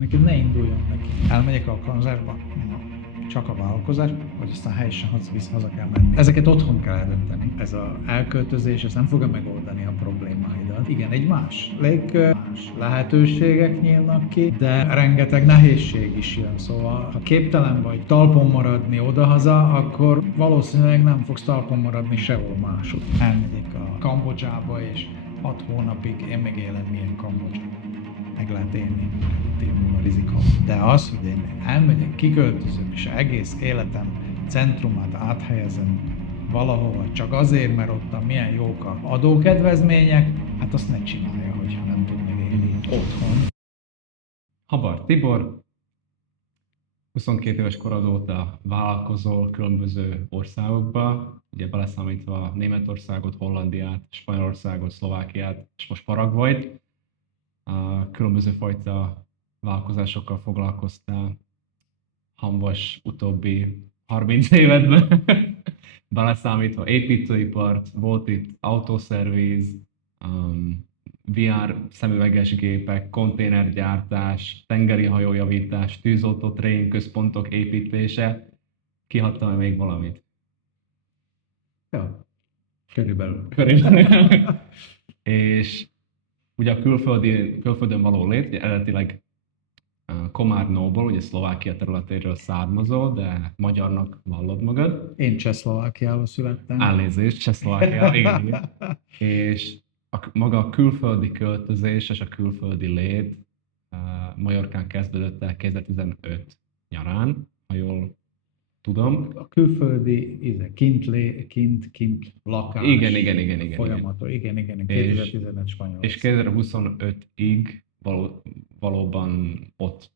Neked ne induljon neki. Elmegyek a konzervba, csak a vállalkozás, vagy aztán helyesen haza kell menni. Ezeket otthon kell eldönteni. Ez az elköltözés, ez nem fogja megoldani a problémáidat. Igen, egy más légkör, más lehetőségek nyílnak ki, de rengeteg nehézség is jön. Szóval, ha képtelen vagy talpon maradni odahaza, akkor valószínűleg nem fogsz talpon maradni sehol máshogy. Elmegyek a Kambodzsába, és 6 hónapig én megélem milyen Kambodzsa. Meg lehet élni, a rizika. De az, hogy én elmegyek, kiköltözöm, és egész életem centrumát áthelyezem valahova, csak azért, mert ott milyen jók a adókedvezmények, hát azt ne csinálja, hogyha nem tud megélni otthon. Habar Tibor, 22 éves korod óta vállalkozol különböző országokba, ugye beleszámítva Németországot, Hollandiát, Spanyolországot, Szlovákiát, és most Paraguayt. Különböző fajta vállalkozásokkal foglalkoztál Hamvas utóbbi 30 évedben, beleszámítva építőipart, volt itt autószerviz, VR szemüveges gépek, konténergyártás, tengeri hajójavítás, tűzoltó tréning központok építése. Kihagytam még valamit? Ja, körülbelül. És ugye a külföldön való lét, ugye eredetileg Komárnóból, ugye Szlovákia területéről származol, de magyarnak vallod magad. Én Csehszlovákiában születtem. Elnézést, Csehszlovákia, igen. És maga a külföldi költözés és a külföldi lét Majorkán kezdődött el 2015 nyarán, ha jól tudom. A külföldi kint lakás. Igen. Folyamatos. Igen. 2015 Spanyolország. És 2025-ig valóban ott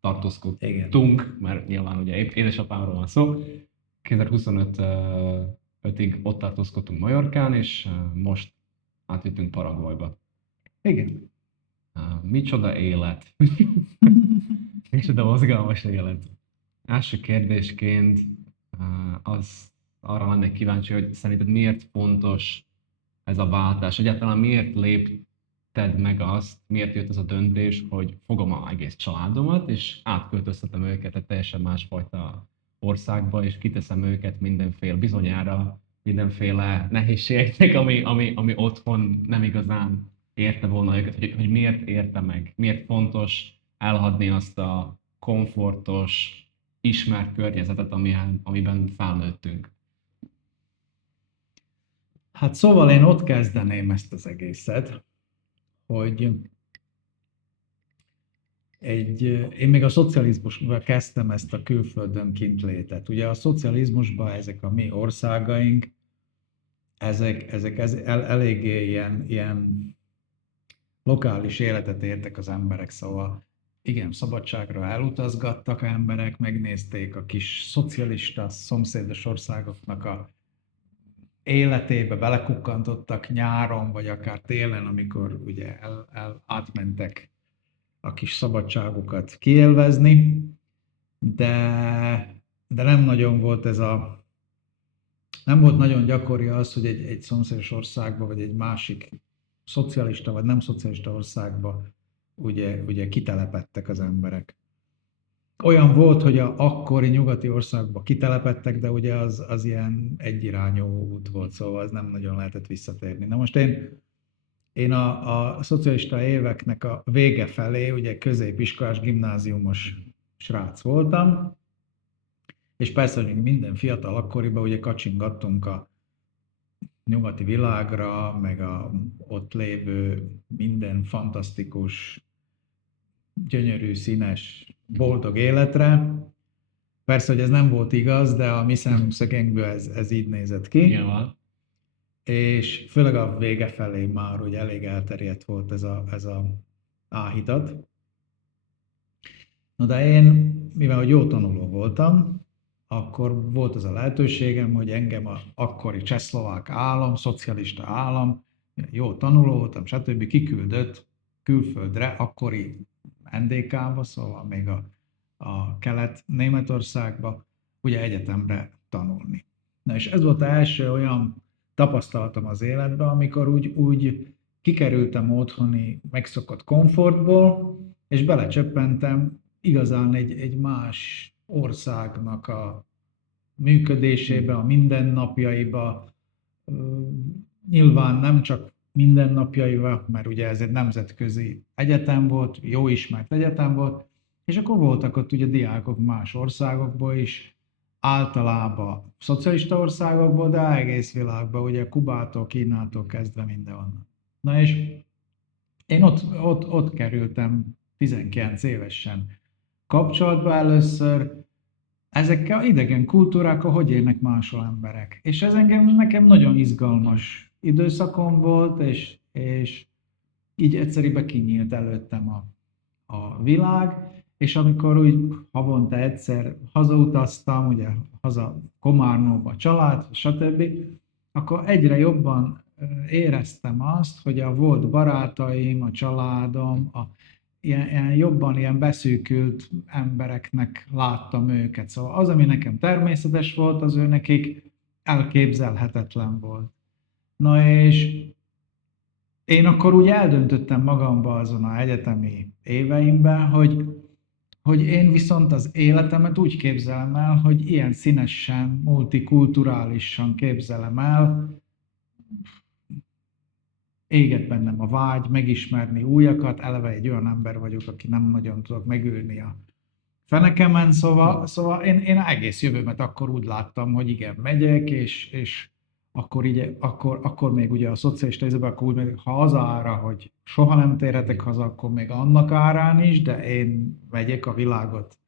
tartózkodtunk, mert nyilván ugye édesapámról van szó. 2025-ig ott tartózkodtunk Majorkán, és most átvittünk Paraguayba. Igen. Micsoda élet! Micsoda mozgalmas élet! Első kérdésként arra lennék kíváncsi, hogy szerinted miért fontos ez a váltás? Egyáltalán miért lépted meg azt, miért jött az a döntés, hogy fogom az egész családomat, és átköltöztetem őket egy teljesen másfajta országba, és kiteszem őket mindenféle nehézségeknek, ami otthon nem igazán érte volna őket, hogy miért érte meg, miért fontos elhagyni azt a komfortos, ismert környezetet, amiben felnőttünk. Hát szóval én ott kezdeném ezt az egészet, hogy én még a szocializmusban kezdtem ezt a külföldön kint létet. Ugye a szocializmusban ezek a mi országaink, ezek eléggé ilyen lokális életet értek az emberek, szóval igen, szabadságra elutazgattak emberek, megnézték a kis szocialista szomszédos országoknak a életébe, belekukkantottak nyáron, vagy akár télen, amikor ugye átmentek a kis szabadságukat kiélvezni, de nem nagyon volt nem volt nagyon gyakori az, hogy egy szomszédos országba, vagy egy másik szocialista, vagy nem szocialista országba ugye kitelepedtek az emberek. Olyan volt, hogy a akkori nyugati országba kitelepedtek, de ugye az ilyen egyirányú út volt, szóval az nem nagyon lehetett visszatérni. Na most én a szocialista éveknek a vége felé, ugye középiskolás, gimnáziumos srác voltam, és persze, hogy minden fiatal akkoriban ugye kacsingattunk a nyugati világra, meg ott lévő minden fantasztikus, gyönyörű, színes, boldog életre. Persze, hogy ez nem volt igaz, de a mi szemszögünkből ez így nézett ki. Nyilván. És főleg a vége felé már, hogy elég elterjedt volt ez a áhítat. Na de én, mivel hogy jó tanuló voltam, akkor volt az a lehetőségem, hogy engem az akkori csehszlovák állam, szocialista állam, jó tanuló voltam, stb. Kiküldött külföldre, akkori NDK-ba, szóval még a Kelet-Németországba, ugye egyetemre tanulni. Na és ez volt az első olyan tapasztalatom az életben, amikor úgy kikerültem otthoni megszokott komfortból, és belecsöppentem igazán egy más országnak a működésébe, a mindennapjaiba. Nyilván nem csak mindennapjaiba, mert ugye ez egy nemzetközi egyetem volt, jó ismert egyetem volt, és akkor voltak ott ugye diákok más országokból is, általában szocialista országokból, de egész világban, ugye Kubától, Kínától kezdve mindenhonnan. Na és én ott kerültem 19 évesen kapcsolatba először, ezekkel idegen kultúrákkal hogy élnek máshol emberek. És ez nekem nagyon izgalmas időszakom volt, és így egyszerűen kinyílt előttem a világ, és amikor úgy havonta egyszer hazautaztam, ugye haza Komárnóba, család, stb., akkor egyre jobban éreztem azt, hogy a volt barátaim, a családom, ilyen beszűkült embereknek láttam őket. Szóval az, ami nekem természetes volt, az ő nekik elképzelhetetlen volt. Na és én akkor úgy eldöntöttem magamba azon az egyetemi éveimben, hogy én viszont az életemet úgy képzelem el, hogy ilyen színesen, multikulturálisan képzelem el, éget bennem a vágy, megismerni újakat, eleve egy olyan ember vagyok, aki nem nagyon tudok megülni a fenekemen, szóval én egész jövőmet akkor úgy láttam, hogy igen, megyek, és akkor még ugye a szocialista időben, akkor úgy, ha az ára, hogy soha nem térhetek haza, akkor még annak árán is, de én megyek, a világot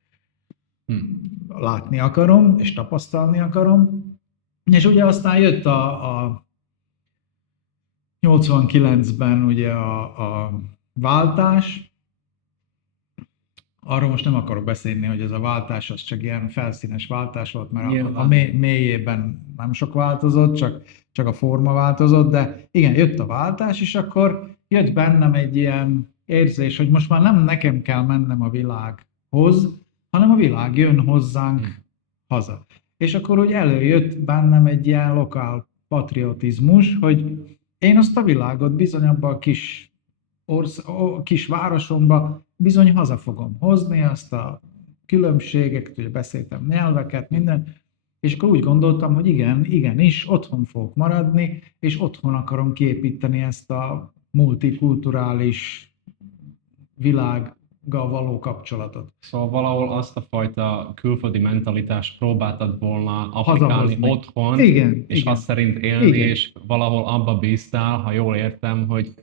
látni akarom, és tapasztalni akarom. És ugye aztán jött a 89-ben ugye a váltás. Arról most nem akarok beszélni, hogy ez a váltás az csak ilyen felszínes váltás volt, mert a mélyében nem sok változott, csak a forma változott, de igen, jött a váltás, és akkor jött bennem egy ilyen érzés, hogy most már nem nekem kell mennem a világhoz, hanem a világ jön hozzánk haza. És akkor úgy előjött bennem egy ilyen lokál patriotizmus, hogy én azt a világot bizony abban a kis városomba bizony haza fogom hozni, azt a különbségeket, ugye beszéltem nyelveket, minden, és akkor úgy gondoltam, hogy igenis, otthon fogok maradni, és otthon akarom kiépíteni ezt a multikulturális világgal való kapcsolatot. Szóval valahol azt a fajta külföldi mentalitást próbáltad volna applikálni otthon, igen, és igen. azt szerint élni, Igen. és valahol abba bíztál, ha jól értem, hogy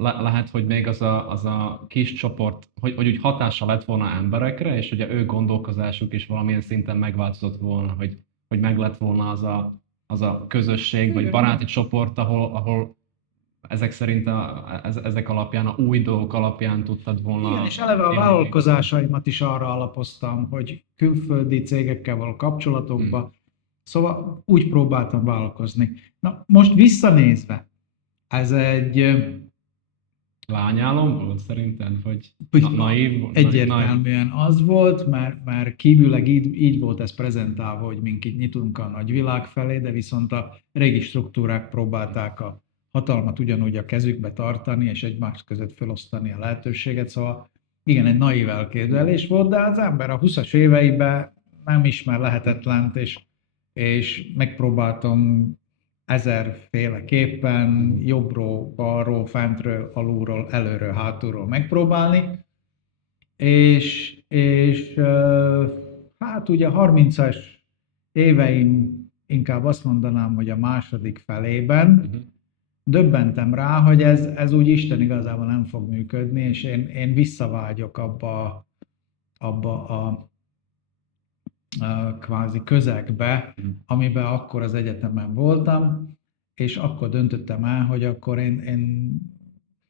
lehet, hogy még az a kis csoport, hogy úgy hatása lett volna emberekre, és ugye ő gondolkozásuk is valamilyen szinten megváltozott volna, hogy meg lett volna az a közösség, vagy baráti csoport, ahol ezek szerint ezek alapján, a új dolgok alapján tudtad volna... Igen, és eleve a vállalkozásaimat is arra alapoztam, hogy külföldi cégekkel való kapcsolatokba, szóval úgy próbáltam vállalkozni. Na, most visszanézve, ez egy... Lányálom volt szerinted, vagy naív? Egyértelműen az volt, mert kívüleg így volt ez prezentálva, hogy mink itt nyitunk a nagyvilág felé, de viszont a régi struktúrák próbálták a hatalmat ugyanúgy a kezükbe tartani, és egymás között felosztani a lehetőséget, szóval igen, egy naív elképzelés volt, de az ember a 20-as éveiben nem ismer lehetetlent, és megpróbáltam ezerféleképpen jobbról, balról, fentről, alulról, előről, hátulról megpróbálni, és hát ugye a 30-as éveim, inkább azt mondanám, hogy a második felében döbbentem rá, hogy ez úgy Isten igazából nem fog működni, és én visszavágyok abba a kvázi közegbe, amiben akkor az egyetemen voltam, és akkor döntöttem el, hogy akkor én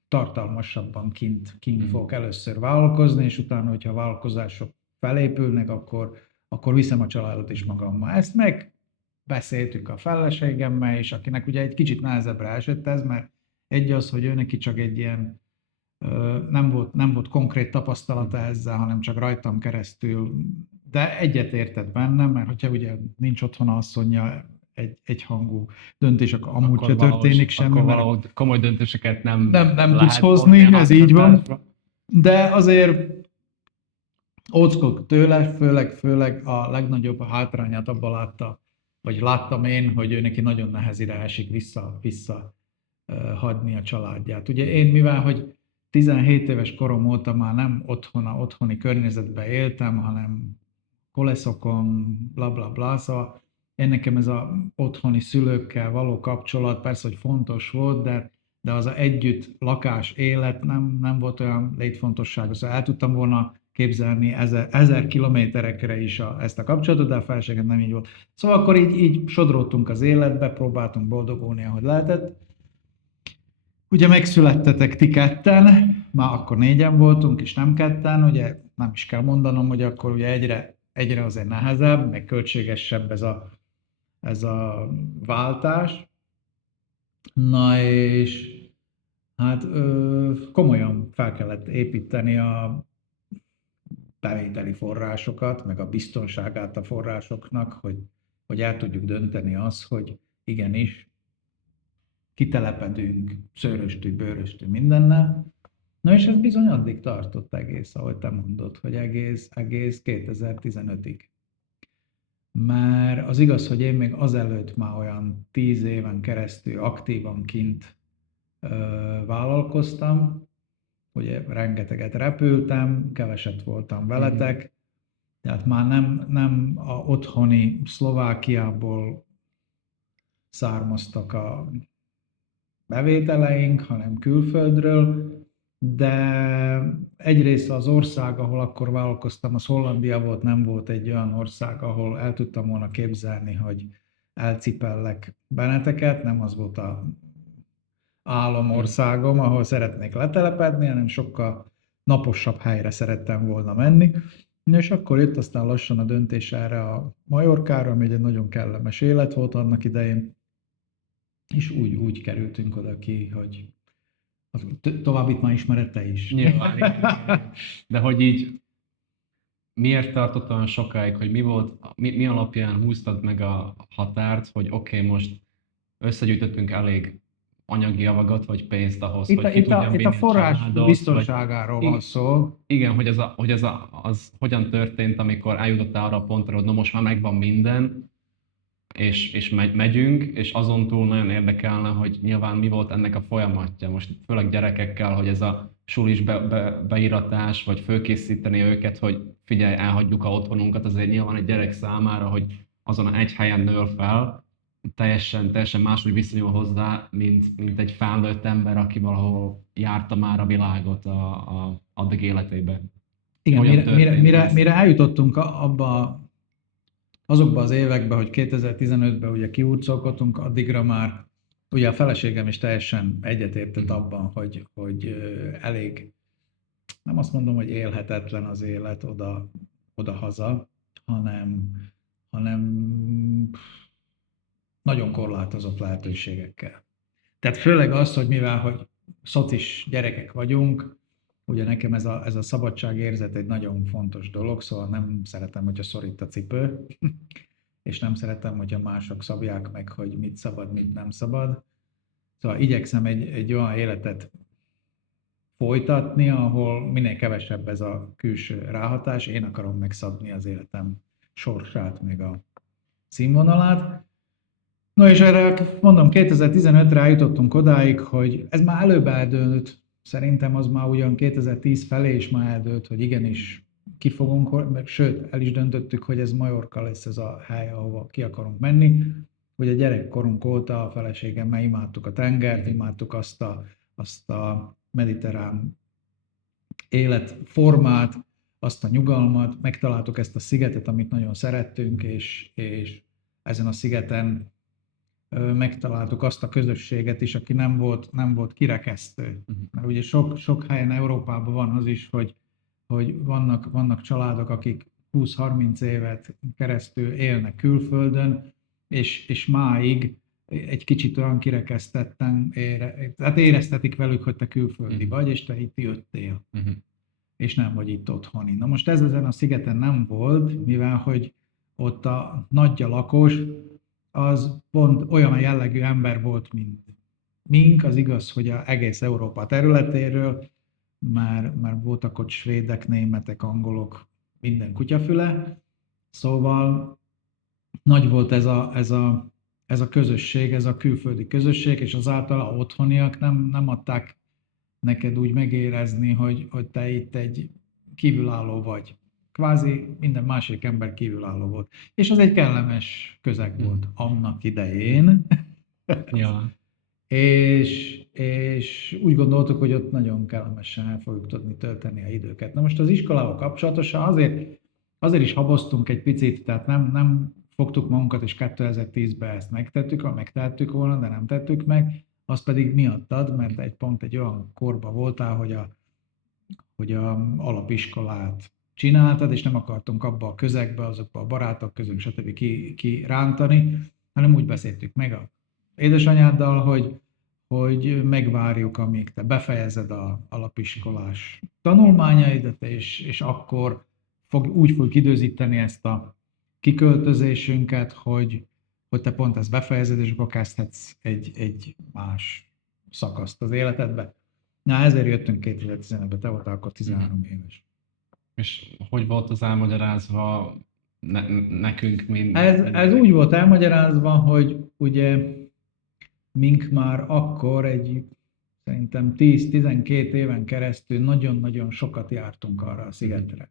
tartalmasabban kint fogok először vállalkozni, és utána, hogyha a vállalkozások felépülnek, akkor viszem a családot is magammal. Ezt megbeszéltük a feleségemmel, és akinek ugye egy kicsit nehezebbre esett ez, mert egy az, hogy ő neki csak egy ilyen nem volt konkrét tapasztalata ezzel, hanem csak rajtam keresztül, de egyetértett bennem, mert hogyha ugye nincs otthon asszonyja egyhangú döntés, akkor amúgy se történik semmi. Akkor valahogy komoly döntéseket nem tudsz hozni, ez így van. De azért Óckodok tőle, főleg a legnagyobb hátrányát abban látta, vagy láttam én, hogy ő neki nagyon nehezére esik vissza hagyni a családját. Ugye én, mivel hogy 17 éves korom óta már nem otthoni környezetben éltem, hanem koleszokon, bla bla bla, szóval én nekem ez a otthoni szülőkkel való kapcsolat persze, hogy fontos volt, de az a együtt lakás élet nem volt olyan létfontosságú. Szóval el tudtam volna képzelni ezer kilométerekre is ezt a kapcsolatot, de a feleségem nem így volt. Szóval akkor így sodródtunk az életbe, próbáltunk boldogulni, ahogy lehetett. Ugye megszülettetek ti ketten, már akkor négyen voltunk, és nem ketten, ugye nem is kell mondanom, hogy akkor ugye egyre azért nehezebb, meg költségesebb ez a váltás. Na és hát komolyan fel kellett építeni a bevételi forrásokat, meg a biztonságát a forrásoknak, hogy el tudjuk dönteni azt, hogy igenis kitelepedünk, szőröstű, bőröstű mindennel. Na és ez bizony addig tartott egész, ahogy te mondod, hogy egész 2015-ig. Mert az igaz, hogy én még azelőtt már olyan 10 éven keresztül aktívan kint vállalkoztam, ugye rengeteget repültem, keveset voltam veletek, tehát már nem a otthoni Szlovákiából származtak a bevételeink, hanem külföldről, de egyrészt az ország, ahol akkor vállalkoztam, az Hollandia volt, nem volt egy olyan ország, ahol el tudtam volna képzelni, hogy elcipellek benneteket, nem az volt a álomországom, ahol szeretnék letelepedni, hanem sokkal naposabb helyre szerettem volna menni. És akkor jött aztán lassan a döntés erre a Majorkára, ami egy nagyon kellemes élet volt annak idején, és úgy kerültünk oda ki, hogy tovább itt már ismered te is. Nyilván, igen. De hogy így miért tartott olyan sokáig, hogy mi alapján húztad meg a határt, hogy oké, most összegyűjtöttünk elég anyagi javagat, vagy pénzt ahhoz, hogy ki tudjam Itt vinni a a forrás családot, biztonságáról van szó. igen, hogy az hogyan történt, amikor eljutottál arra a pontra, hogy na most már megvan minden, és megyünk, és azon túl nagyon érdekelne, hogy nyilván mi volt ennek a folyamatja, most főleg gyerekekkel, hogy ez a sulis beíratás, vagy fölkészíteni őket, hogy figyelj, elhagyjuk a otthonunkat, azért nyilván egy gyerek számára, hogy azon egy helyen nől fel, teljesen máshogy viszonyul hozzá, mint egy felnőtt ember, aki valahol járta már a világot addig életében. Igen, Hogyan történt ez? mire eljutottunk azokban az években, hogy 2015-ben ugye kiúrcolkodtunk, addigra már ugye a feleségem is teljesen egyetértett abban, hogy elég, nem azt mondom, hogy élhetetlen az élet oda-haza, hanem nagyon korlátozott lehetőségekkel. Tehát főleg az, hogy mivel hogy szocis gyerekek vagyunk, ugye nekem ez a szabadságérzet egy nagyon fontos dolog, szóval nem szeretem, hogyha szorít a cipő, és nem szeretem, hogyha mások szabják meg, hogy mit szabad, mit nem szabad. Szóval igyekszem egy olyan életet folytatni, ahol minél kevesebb ez a külső ráhatás, én akarom megszabni az életem sorsát, meg a színvonalát. No és erre mondom, 2015-re eljutottunk odáig, hogy ez már előbb eldőlt, szerintem az már ugyan 2010 felé is már eldőlt, hogy igenis ki fogunk, sőt, el is döntöttük, hogy ez Majorka lesz ez a hely, ahova ki akarunk menni. Ugye gyerekkorunk óta a feleségemmel imádtuk a tengert, imádtuk azt a mediterrán életformát, azt a nyugalmat, megtaláltuk ezt a szigetet, amit nagyon szerettünk, és ezen a szigeten megtaláltuk azt a közösséget is, aki nem volt kirekesztő. Mert ugye sok helyen Európában van az is, hogy vannak családok, akik 20-30 évet keresztül élnek külföldön, és máig egy kicsit olyan kirekesztetten, tehát éreztetik velük, hogy te külföldi vagy, és te itt jöttél, és nem vagy itt otthoni. Na most ez ezen a szigeten nem volt, mivel hogy ott a nagyja lakos, az pont olyan jellegű ember volt, mint mink, az igaz, hogy az egész Európa területéről, már voltak ott svédek, németek, angolok, minden kutyafüle, szóval nagy volt ez a közösség, ez a külföldi közösség, és az általa otthoniak nem adták neked úgy megérezni, hogy te itt egy kívülálló vagy. Kvázi minden másik ember kívülálló volt. És az egy kellemes közeg volt annak idején. Ja. És úgy gondoltuk, hogy ott nagyon kellemesen el fogjuk tudni tölteni a időket. Na most az iskolával kapcsolatosan azért is haboztunk egy picit, tehát nem fogtuk magunkat, és 2010-ben ezt megtettük volna, de nem tettük meg. Az pedig miattad, mert egy olyan korba voltál, hogy a alapiskolát csináltad, és nem akartunk abba a közegbe, azokba a barátok között, stb. Kirántani, hanem úgy beszéltük meg a édesanyáddal, hogy megvárjuk, amíg te befejezed az alapiskolás tanulmányaidat, és akkor úgy fogjuk időzíteni ezt a kiköltözésünket, hogy te pont ezt befejezed, és akkor kezdhetsz egy más szakaszt az életedbe. Na, ezért jöttünk 2015-ben, te voltál akkor 13 éves. És hogy volt az elmagyarázva nekünk, mint... Ez úgy volt elmagyarázva, hogy ugye mink már akkor szerintem 10-12 éven keresztül nagyon-nagyon sokat jártunk arra a szigetre.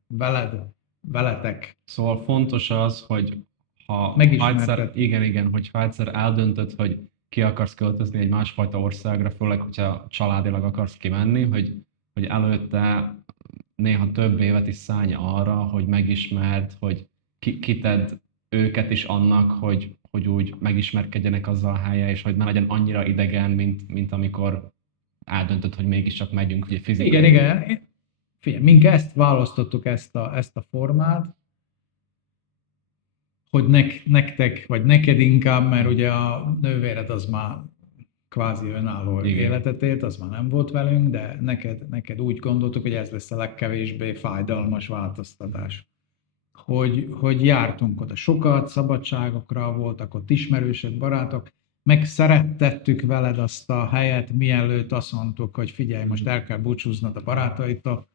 Veletek. Szóval fontos az, hogy ha egyszer eldöntöd, hogy ki akarsz költözni egy másfajta országra, főleg, hogyha családilag akarsz kimenni, hogy előtte néha több évet is szállj arra, hogy megismerd, hogy kitedd őket is annak, hogy úgy megismerkedjenek azzal a helyen, és hogy ne legyen annyira idegen, mint amikor eldöntöd, hogy mégiscsak megyünk, ugye fizikai. Igen. Figyelj, mink ezt választottuk, ezt a formát, hogy nektek, vagy neked inkább, mert ugye a nővéred az már kvázi önálló életet élt, az már nem volt velünk, de neked úgy gondoltuk, hogy ez lesz a legkevésbé fájdalmas változtatás. Hogy jártunk oda sokat, szabadságokra, voltak ott ismerősök, barátok, meg szerettettük veled azt a helyet, mielőtt azt mondtuk, hogy figyelj, most el kell búcsúznod a barátaitól,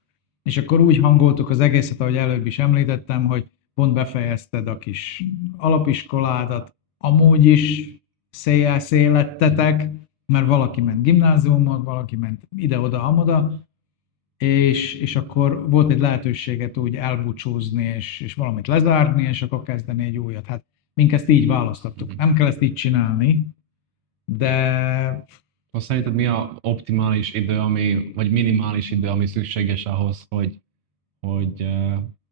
és akkor úgy hangoltuk az egészet, ahogy előbb is említettem, hogy pont befejezted a kis alapiskoládat, amúgy is szélettetek, mert valaki ment gimnáziumot, valaki ment ide-oda, amoda, és akkor volt egy lehetőséget úgy elbúcsúzni, és valamit lezárni, és akkor kezdeni egy újat. Hát mink ezt így választottuk. Nem kell ezt így csinálni, de... Szerinted mi a optimális idő, vagy minimális idő, ami szükséges ahhoz, hogy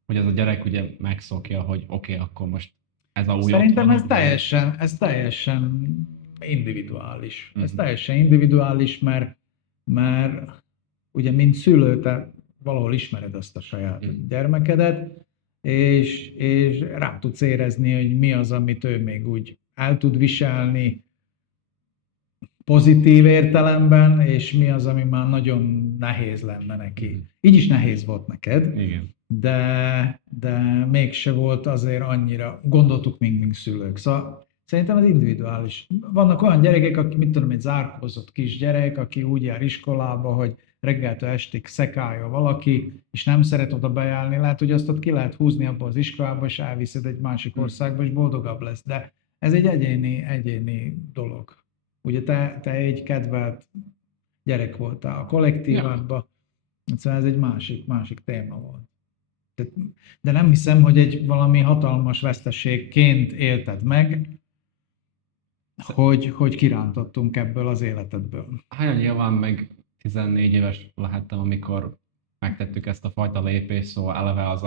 ez a gyerek ugye megszokja, hogy oké, akkor most ez a új Szerintem ez teljesen individuális. Ez teljesen individuális, mert ugye mint szülő, te valahol ismered azt a saját gyermekedet, és rá tudsz érezni, hogy mi az, amit ő még úgy el tud viselni pozitív értelemben, és mi az, ami már nagyon nehéz lenne neki. Így is nehéz volt neked, igen. De mégse volt azért annyira, gondoltuk mint szülők. Szóval szerintem ez individuális. Vannak olyan gyerekek, akik, mit tudom, egy zárkózott kisgyerek, aki úgy jár iskolába, hogy reggeltől estig szekálja valaki, és nem szeret oda bejárni, lehet, hogy azt ott ki lehet húzni abba az iskolába, és elviszed egy másik országba, és boldogabb lesz. De ez egy egyéni dolog. Ugye te egy kedvelt gyerek voltál a kollektívádban, szóval ez egy másik téma volt. De nem hiszem, hogy egy valami hatalmas veszteségként élted meg, hogy kirántottunk ebből az életedből. Hát nyilván meg 14 éves lehettem, amikor megtettük ezt a fajta lépést, szóval eleve az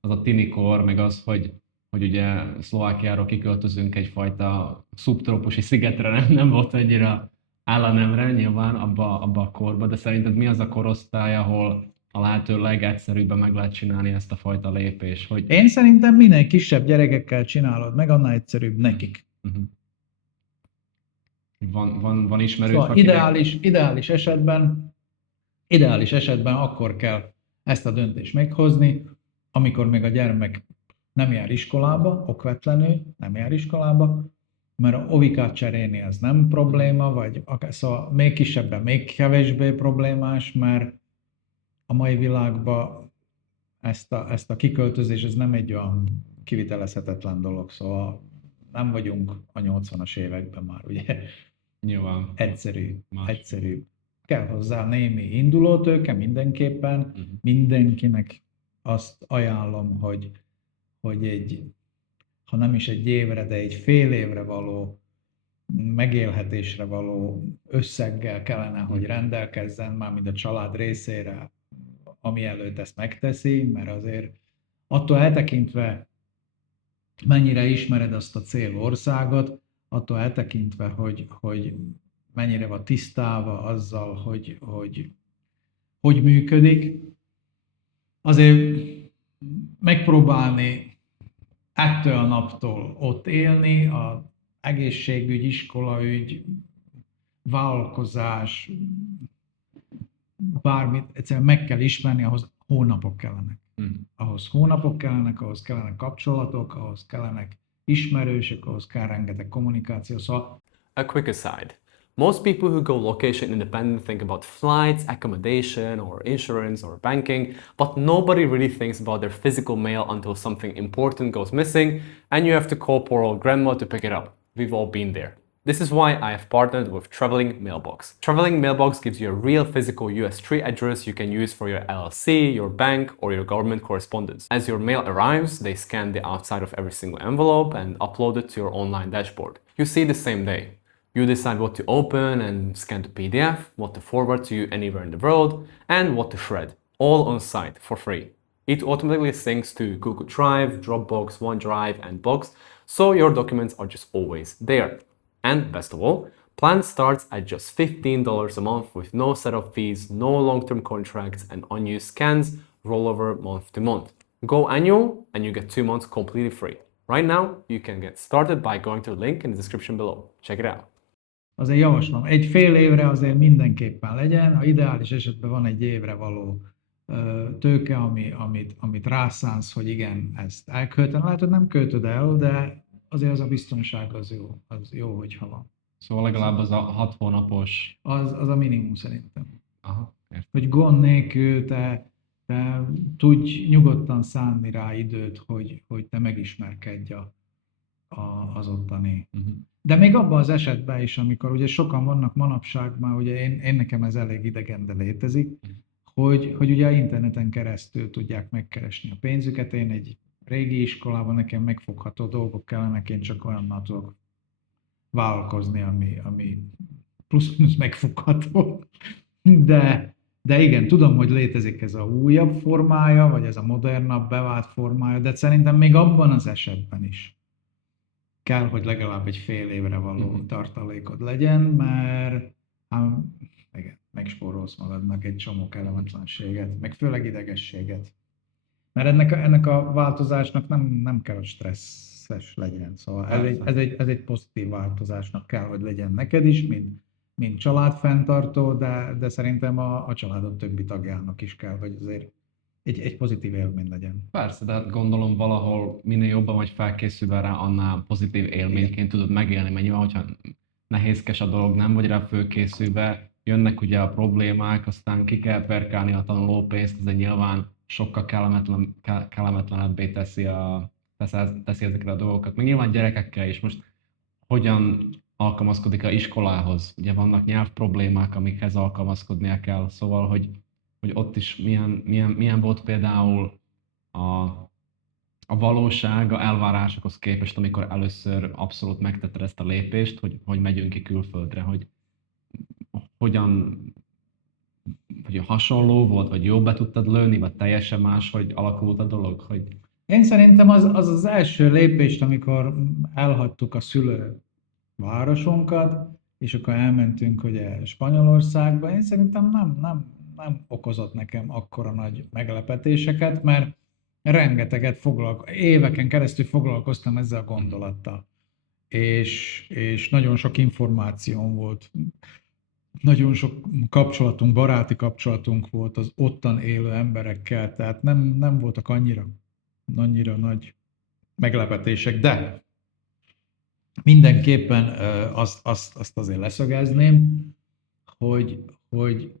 a tinikor, meg az, hogy ugye Szlovákiáról kiköltözünk egyfajta szubtrópusi szigetre, nem volt annyira állanemre nyilván abba a korba, de szerinted mi az a korosztály, ahol a lehető legegyszerűbben meg lehet csinálni ezt a fajta lépést? Hogy... Én szerintem minél kisebb gyerekekkel csinálod meg, annál egyszerűbb nekik. Van ismerős, szóval ideális esetben akkor kell ezt a döntést meghozni, amikor még a gyermek nem jár iskolába, okvetlenül nem jár iskolába, mert a ovikát cserélni az nem probléma, vagy szóval még kisebben még kevésbé problémás, mert a mai világban ezt a kiköltözés, ez nem egy olyan kivitelezhetetlen dolog, szóval nem vagyunk a 80-as években már, ugye Nyilván. Más. egyszerű. Kell hozzá némi indulótőke mindenképpen, mindenkinek azt ajánlom, hogy ha nem is egy évre, de egy fél évre való megélhetésre való összeggel kellene, hogy rendelkezzen, mármint a család részére, ami előtt ezt megteszi, mert azért attól eltekintve, mennyire ismered azt a célországot, attól eltekintve, hogy mennyire van tisztába azzal, hogy működik, azért megpróbálni ettől a naptól ott élni, a egészségügy, iskolaügy, vállalkozás, bármit egyszerűen meg kell ismerni, ahhoz hónapok kellenek. Ahhoz hónapok kellenek, ahhoz kellenek kapcsolatok, ahhoz kellenek ismerősök, ahhoz kell rengeteg kommunikáció. Szóval... A quick aside. Most people who go location independent think about flights, accommodation, or insurance, or banking, but nobody really thinks about their physical mail until something important goes missing and you have to call poor old grandma to pick it up. We've all been there. This is why I have partnered with Traveling Mailbox. Traveling Mailbox gives you a real physical US3 address you can use for your LLC, your bank, or your government correspondence. As your mail arrives, they scan the outside of every single envelope and upload it to your online dashboard. You see the same day. You decide what to open and scan to PDF, what to forward to you anywhere in the world, and what to shred, all on site for free. It automatically syncs to Google Drive, Dropbox, OneDrive, and Box, so your documents are just always there. And best of all, plan starts at just $15 a month with no setup fees, no long-term contracts, and unused scans roll over month to month. Go annual and you get 2 months completely free. Right now, you can get started by going to the link in the description below. Check it out. Azért javaslom, egy fél évre azért mindenképpen legyen, ha ideális esetben van egy évre való tőke, amit rászánsz, hogy igen, ezt elköltöd. Lehet, hogy nem költöd el, de azért az a biztonság az jó, hogyha van. Szóval legalább az a 6 hónapos... Az a minimum szerintem. Aha, értem. Hogy gond nélkül te tudj nyugodtan szánni rá időt, hogy te megismerkedj az ottani. De még abban az esetben is, amikor ugye sokan vannak manapság, már ugye én nekem ez elég idegen, de létezik, hogy ugye interneten keresztül tudják megkeresni a pénzüket. Én egy régi iskolában nekem megfogható dolgok kellenek, én csak olyannal tudok vállalkozni, ami plusz-minusz megfogható. De igen, tudom, hogy létezik ez a újabb formája, vagy ez a modernabb, bevált formája, de szerintem még abban az esetben is kell, hogy legalább egy fél évre való tartalékod legyen, mert igen, megspórolsz magadnak egy csomó kellemetlenséget, meg főleg idegességet. Mert ennek a változásnak nem kell, hogy stresszes legyen. Szóval ez egy pozitív változásnak kell, hogy legyen neked is, mint családfenntartó, de szerintem a családod többi tagjának is kell, hogy azért egy pozitív élmény legyen. Persze, de hát gondolom valahol minél jobban vagy felkészülve rá, annál pozitív élményként tudod megélni, mert nyilván, hogyha nehézkes a dolog, nem vagy rá fölkészülve, jönnek ugye a problémák, aztán ki kell perkálni a tanulópénzt, ez nyilván sokkal kellemetlenebbé teszi ezekre a dolgokat. Meg nyilván gyerekekkel is most hogyan alkalmazkodik az iskolához. Ugye vannak nyelvproblémák, amikhez alkalmazkodnia kell, szóval, hogy ott is milyen volt például a valóság, a elvárásokhoz képest, amikor először abszolút megtetted ezt a lépést, hogy megyünk ki külföldre, hogy hasonló volt, vagy jobb be tudtad lőni, vagy teljesen más, hogy alakult a dolog? Én szerintem az első lépést, amikor elhagytuk a szülővárosunkat, és akkor elmentünk ugye Spanyolországba, én szerintem nem okozott nekem akkora nagy meglepetéseket, mert rengeteget éveken keresztül foglalkoztam ezzel a gondolattal. És nagyon sok információm volt, nagyon sok kapcsolatunk, baráti kapcsolatunk volt az ottan élő emberekkel, tehát nem voltak annyira nagy meglepetések, de mindenképpen azt azért leszögezném, hogy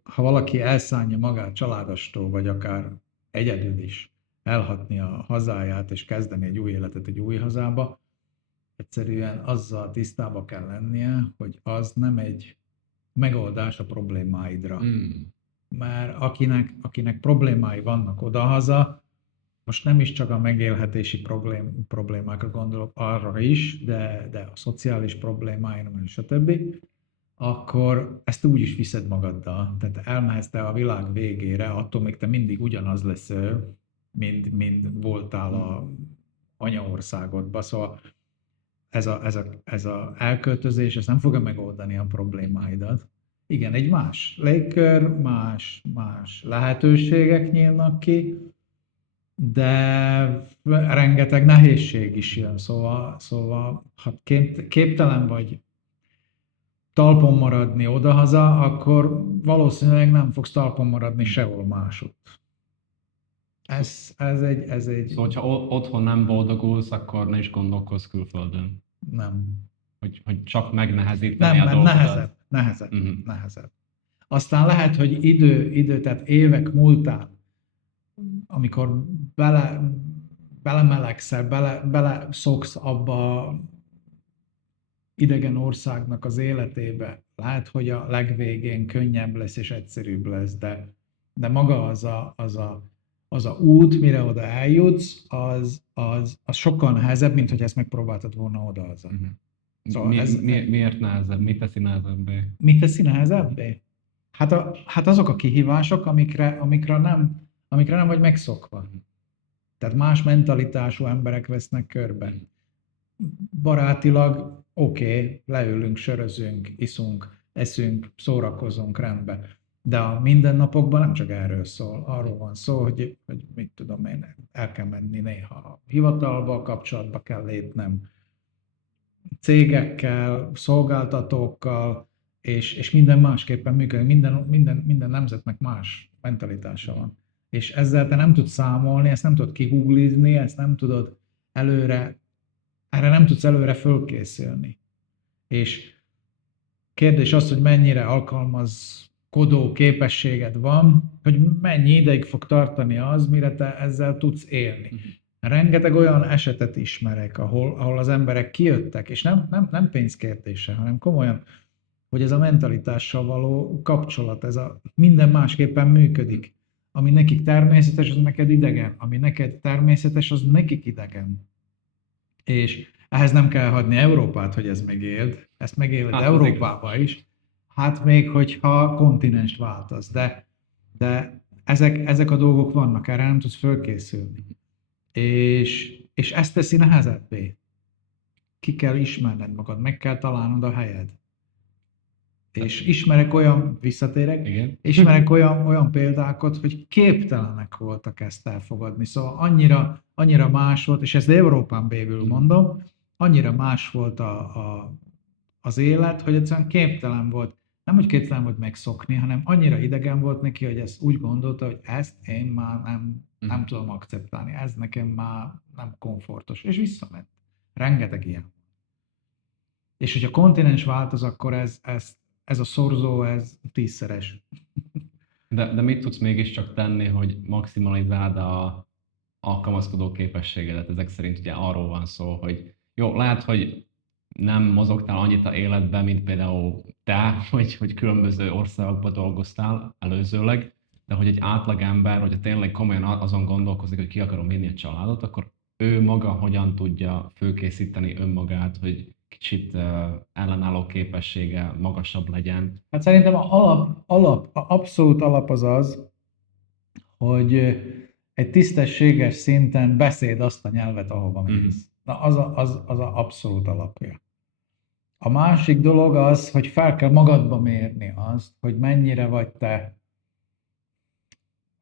ha valaki elszánja magát családostól, vagy akár egyedül is elhatni a hazáját és kezdeni egy új életet egy új hazába, egyszerűen azzal tisztába kell lennie, hogy az nem egy megoldás a problémáidra. Mert akinek problémái vannak odahaza, most nem is csak a megélhetési problémákra gondolok, arra is, de a szociális problémáira, stb., akkor ezt úgy is viszed magaddal. Tehát elmehetsz te a világ végére, attól még te mindig ugyanaz leszel, mint voltál a anyaországodban. Szóval ez a elköltözés, ez nem fogja megoldani a problémáidat. Igen, egy más légkör, más lehetőségek nyílnak ki, de rengeteg nehézség is jön. Szóval ha képtelen vagy talpon maradni odahaza, akkor valószínűleg nem fogsz talpon maradni sehol másutt. Ez egy... Szóval, ha otthon nem boldogulsz, akkor ne is gondolkozz külföldön. Nem. Hogy csak megnehezíteni a Nem, dolgodat. nehezebb. Aztán lehet, hogy idő, tehát évek múltán, amikor belemelegszel, beleszoksz abba a idegen országnak az életébe, lehet, hogy a legvégén könnyebb lesz és egyszerűbb lesz, de maga az a út, mire oda eljutsz, az sokkal nehezebb, mint hogy ezt megpróbáltad volna odahaza. Szóval miért nehezebb? Mit teszi nehezebbé? Mit teszi nehezebbé? Hát azok a kihívások, amikre nem vagy megszokva. Tehát más mentalitású emberek vesznek körben. Barátilag oké, leülünk, sörözünk, iszunk, eszünk, szórakozunk, rendben. De a mindennapokban nem csak erről szól. Arról van szó, hogy mit tudom én, el kell menni néha a hivatalba, kapcsolatba kell lépnem cégekkel, szolgáltatókkal, és minden másképpen működik. Minden nemzetnek más mentalitása van. És ezzel te nem tudsz számolni, ezt nem tudod kigooglizni, ezt nem tudod erre nem tudsz előre fölkészülni. És kérdés az, hogy mennyire alkalmazkodó képességed van, hogy mennyi ideig fog tartani az, mire te ezzel tudsz élni. Rengeteg olyan esetet ismerek, ahol az emberek kijöttek, és nem pénzkérdése, hanem komolyan, hogy ez a mentalitással való kapcsolat, minden másképpen működik. Ami nekik természetes, az neked idegen. Ami neked természetes, az nekik idegen. És ehhez nem kell hagyni Európát, hogy ez megéld. Ezt megéled Európában is. Hát még, hogyha kontinenst váltasz. De ezek a dolgok vannak, erre nem tudsz fölkészülni. És ezt teszi nehezebbé. Ki kell ismerned magad, meg kell találnod a helyed. És ismerek olyan példákat, hogy képtelenek voltak ezt elfogadni. Szóval annyira más volt, és ezt Európán belül mondom, annyira más volt az élet, hogy egyszerűen képtelen volt. Nem, hogy képtelen volt megszokni, hanem annyira idegen volt neki, hogy ezt úgy gondolta, hogy ezt én már nem tudom akceptálni. Ez nekem már nem komfortos. És visszament. Rengeteg ilyen. És hogyha kontinens változ, akkor ez a szorzó, ez 10-szeres. De mit tudsz mégiscsak tenni, hogy maximalizáld a alkalmazkodó képességedet? Ezek szerint ugye arról van szó, hogy jó, lehet, hogy nem mozogtál annyit a életben, mint például te, hogy különböző országokban dolgoztál előzőleg, de hogy egy átlagember, hogyha tényleg komolyan azon gondolkozik, hogy ki akarom vinni a családot, akkor ő maga hogyan tudja fölkészíteni önmagát, hogy kicsit ellenálló képessége magasabb legyen. Hát szerintem abszolút alap az, hogy egy tisztességes szinten beszéd azt a nyelvet, ahova mész. Na, az abszolút alapja. A másik dolog az, hogy fel kell magadba mérni azt, hogy mennyire vagy te,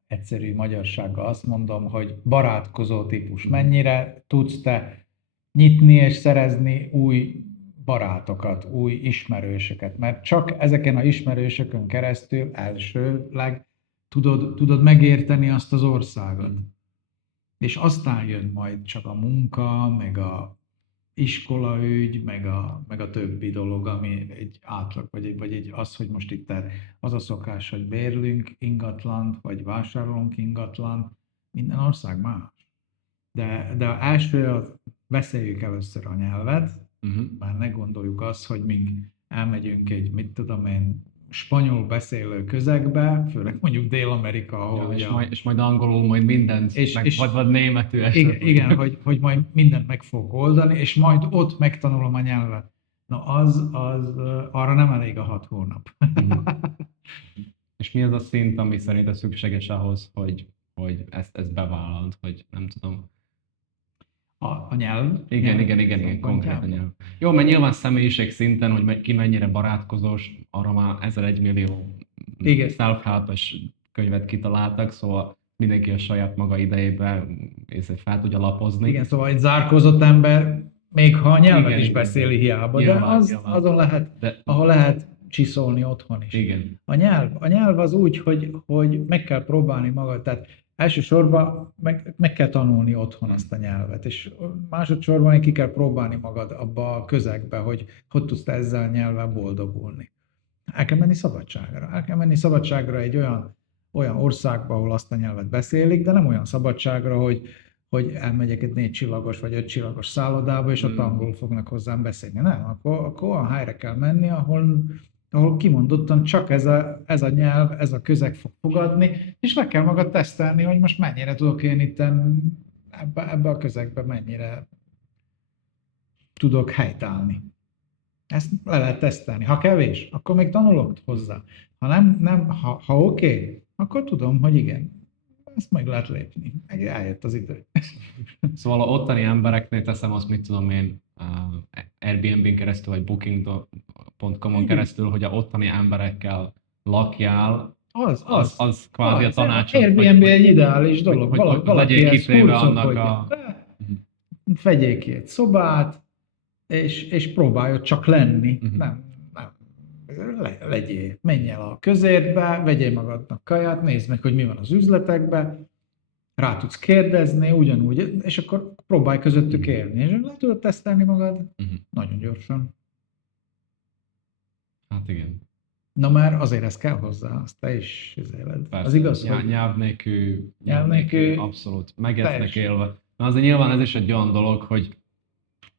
egyszerű magyarsággal azt mondom, hogy barátkozó típus. Mennyire tudsz te nyitni és szerezni új barátokat, új ismerősöket, mert csak ezeken az ismerősökön keresztül elsőleg tudod megérteni azt az országot. És aztán jön majd csak a munka, meg a iskolaügy, meg a többi dolog, ami egy átlag, vagy az, hogy most itt az a szokás, hogy bérlünk ingatlant, vagy vásárolunk ingatlant, Minden ország más. De az első, az beszéljük először a nyelvet, már ne gondoljuk azt, hogy míg elmegyünk egy, mit tudom én, spanyol beszélő közegbe, főleg mondjuk Dél-Amerika, ahol és majd angolul, majd mindent, vagy németül esetleg. Igen, hogy majd mindent meg fogok oldani, és majd ott megtanulom a nyelvet. Na az arra nem elég a 6 hónap. És mi az a szint, ami szerinted szükséges ahhoz, hogy ezt bevállalod, hogy nem tudom. A nyelv? Igen, konkrét a nyelv. Jó, mert nyilván személyiség szinten, hogy ki mennyire barátkozós, arra már 1001 millió self-help-es könyvet kitaláltak, szóval mindenki a saját maga idejében fel tudja lapozni. Igen, szóval egy zárkózott ember, még ha a nyelvet is beszéli hiába, nyilván, de azon lehet, ahol lehet csiszolni otthon is. Igen. A nyelv az úgy, hogy meg kell próbálni magad, tehát elsősorban meg kell tanulni otthon azt a nyelvet, és másodszorban ki kell próbálni magad abba a közegbe, hogy tudsz te ezzel a nyelvvel boldogulni. El kell menni szabadságra. El kell menni szabadságra egy olyan országba, ahol azt a nyelvet beszélik, de nem olyan szabadságra, hogy elmegyek egy 4 csillagos vagy 5 csillagos szállodába, és ott angolul fognak hozzám beszélni. Nem, akkor olyan helyre kell menni, ahol kimondottan csak ez a nyelv, ez a közeg fog fogadni, és meg kell magad tesztelni, hogy most mennyire tudok én itt ebbe a közegbe, mennyire tudok helytállni. Ezt le lehet tesztelni. Ha kevés, akkor még tanulok hozzá. Ha nem, ha oké, akkor tudom, hogy igen, ezt meg lehet lépni. Eljött az idő. Szóval a ottani embereknél teszem azt, mit tudom én, Airbnb-n keresztül, vagy Booking.com-on keresztül, hogy a ottani emberekkel lakjál, az kvázi a tanácsod. Airbnb egy ideális dolog. Hogy legyél kitéve annak a... Vegyél ki egy szobát, és próbálj csak lenni. Nem. Legyél. Menj el a közértbe, vegyél magadnak kaját, nézd meg, hogy mi van az üzletekben, rá tudsz kérdezni, ugyanúgy, és akkor próbálj közöttük élni, és le tudod tesztelni magad nagyon gyorsan. Hát igen. Na már azért ez kell hozzá, azt te is éled. Az igaz, hogy... Nyelv nélkül abszolút megesznek élve. Na azért nyilván ez is egy olyan dolog, hogy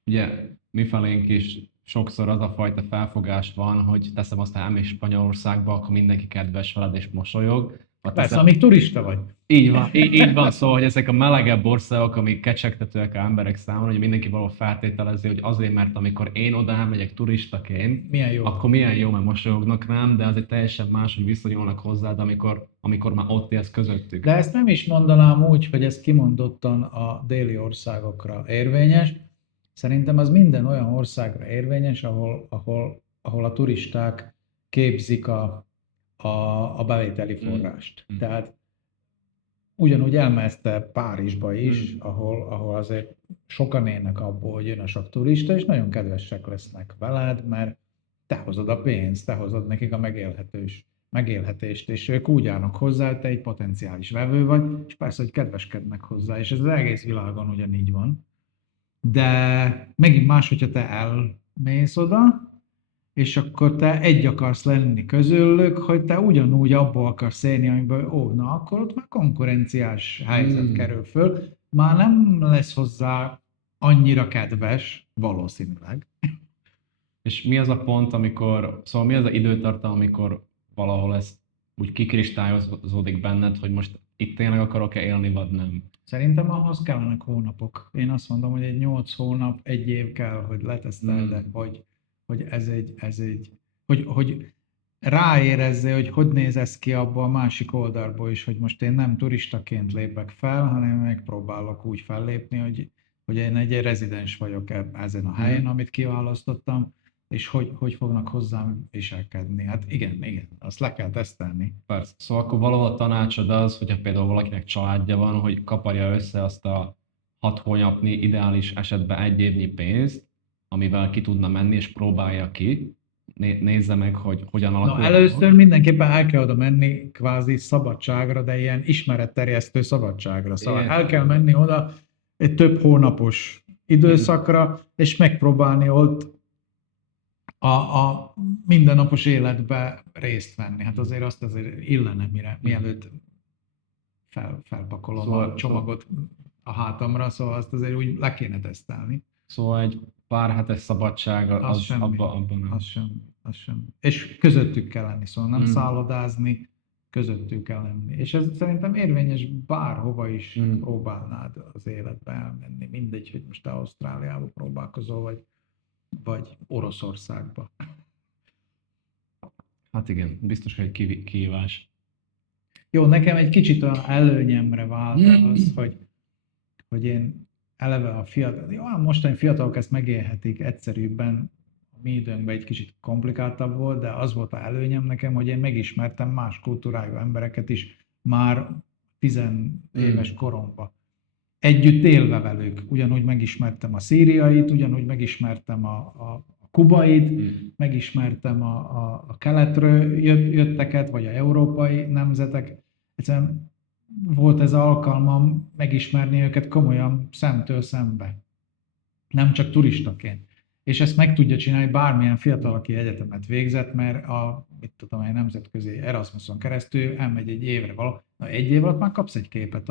ugye mifelénk is sokszor az a fajta felfogás van, hogy teszem azt, ha elmész Spanyolországba, akkor mindenki kedves veled és mosolyog. Persze, amíg turista vagy. Így van szó, hogy ezek a melegebb országok, amik kecsegtetőek a emberek számára, hogy mindenki valahol feltételezi, hogy azért, mert amikor én oda elmegyek turistaként, akkor milyen jó, mert mosolyognak rám, de azért teljesen más, hogy viszonyulnak hozzád, amikor már ott élsz közöttük. De ezt nem is mondanám úgy, hogy ez kimondottan a déli országokra érvényes. Szerintem az minden olyan országra érvényes, ahol a turisták képzik a bevételi forrást. Tehát ugyanúgy elmehetsz te Párizsba is, ahol azért sokan élnek abból, hogy jön a sok turista, és nagyon kedvesek lesznek veled, mert te hozod a pénzt, te hozod nekik a megélhetést, és ők úgy állnak hozzá, hogy te egy potenciális vevő vagy, és persze, hogy kedveskednek hozzá, és ez az egész világon ugyanígy van. De megint más, hogyha te elmész oda, és akkor te egy akarsz lenni közülük, hogy te ugyanúgy abból akarsz élni, amiből, na akkor ott már konkurenciás helyzet kerül föl, már nem lesz hozzá annyira kedves, valószínűleg. És mi az a pont, szóval mi az az időtartam, amikor valahol ez úgy kikristályozódik benned, hogy most itt tényleg akarok-e élni, vagy nem? Szerintem ahhoz kellenek hónapok. Én azt mondom, hogy egy 8 hónap, 1 év kell, hogy leteszteld, hogy hogy ráérezzél, hogy néz ez ki abba a másik oldalból is, hogy most én nem turistaként lépek fel, hanem megpróbálok úgy fellépni, hogy én egy rezidens vagyok ezen a helyen, amit kiválasztottam, és hogy fognak hozzám viselkedni. Hát igen, azt le kell tesztelni. Persze. Szóval akkor valahol a tanácsod az, hogyha például valakinek családja van, hogy kaparja össze azt a 6 hónapnyi, ideális esetben 1 évnyi pénzt, amivel ki tudna menni, és próbálja ki, nézze meg, hogy hogyan alakul. Na, először mindenképpen el kell oda menni kvázi szabadságra, de ilyen ismeretterjesztő szabadságra. Szóval el kell menni oda egy több hónapos időszakra, és megpróbálni ott a mindennapos életbe részt venni. Hát azért illene, mielőtt felpakolom Szóval- a csomagot a hátamra, szóval azt azért úgy le kéne tesztelni. Szóval egy pár hetes szabadság Az az semmi. abban nem. Az sem. És közöttük kell lenni, szóval nem Mm. szállodázni, közöttük kell lenni. És ez szerintem érvényes bárhova is Mm. próbálnád az életbe elmenni. Mindegy, hogy most te Ausztráliába próbálkozol, vagy Oroszországba. Hát igen, biztos, hogy egy kihívás. Jó, nekem egy kicsit olyan előnyemre vált az, hogy én eleve a fiatal, jó, mostani fiatalok ezt megélhetik egyszerűbben, a mi időnkben egy kicsit komplikáltabb volt, de az volt a előnyem nekem, hogy én megismertem más kultúrájú embereket is már 10 éves koromban. Együtt élve velük, ugyanúgy megismertem a szíriait, ugyanúgy megismertem a kubait, megismertem a keletről jötteket, vagy a európai nemzetek. Egyszerűen volt ez alkalmam megismerni őket komolyan szemtől szembe. Nem csak turistaként. És ezt meg tudja csinálni bármilyen fiatal, aki egyetemet végzett, mert a nemzetközi Erasmuson keresztül elmegy egy évre egy év alatt már kapsz egy képet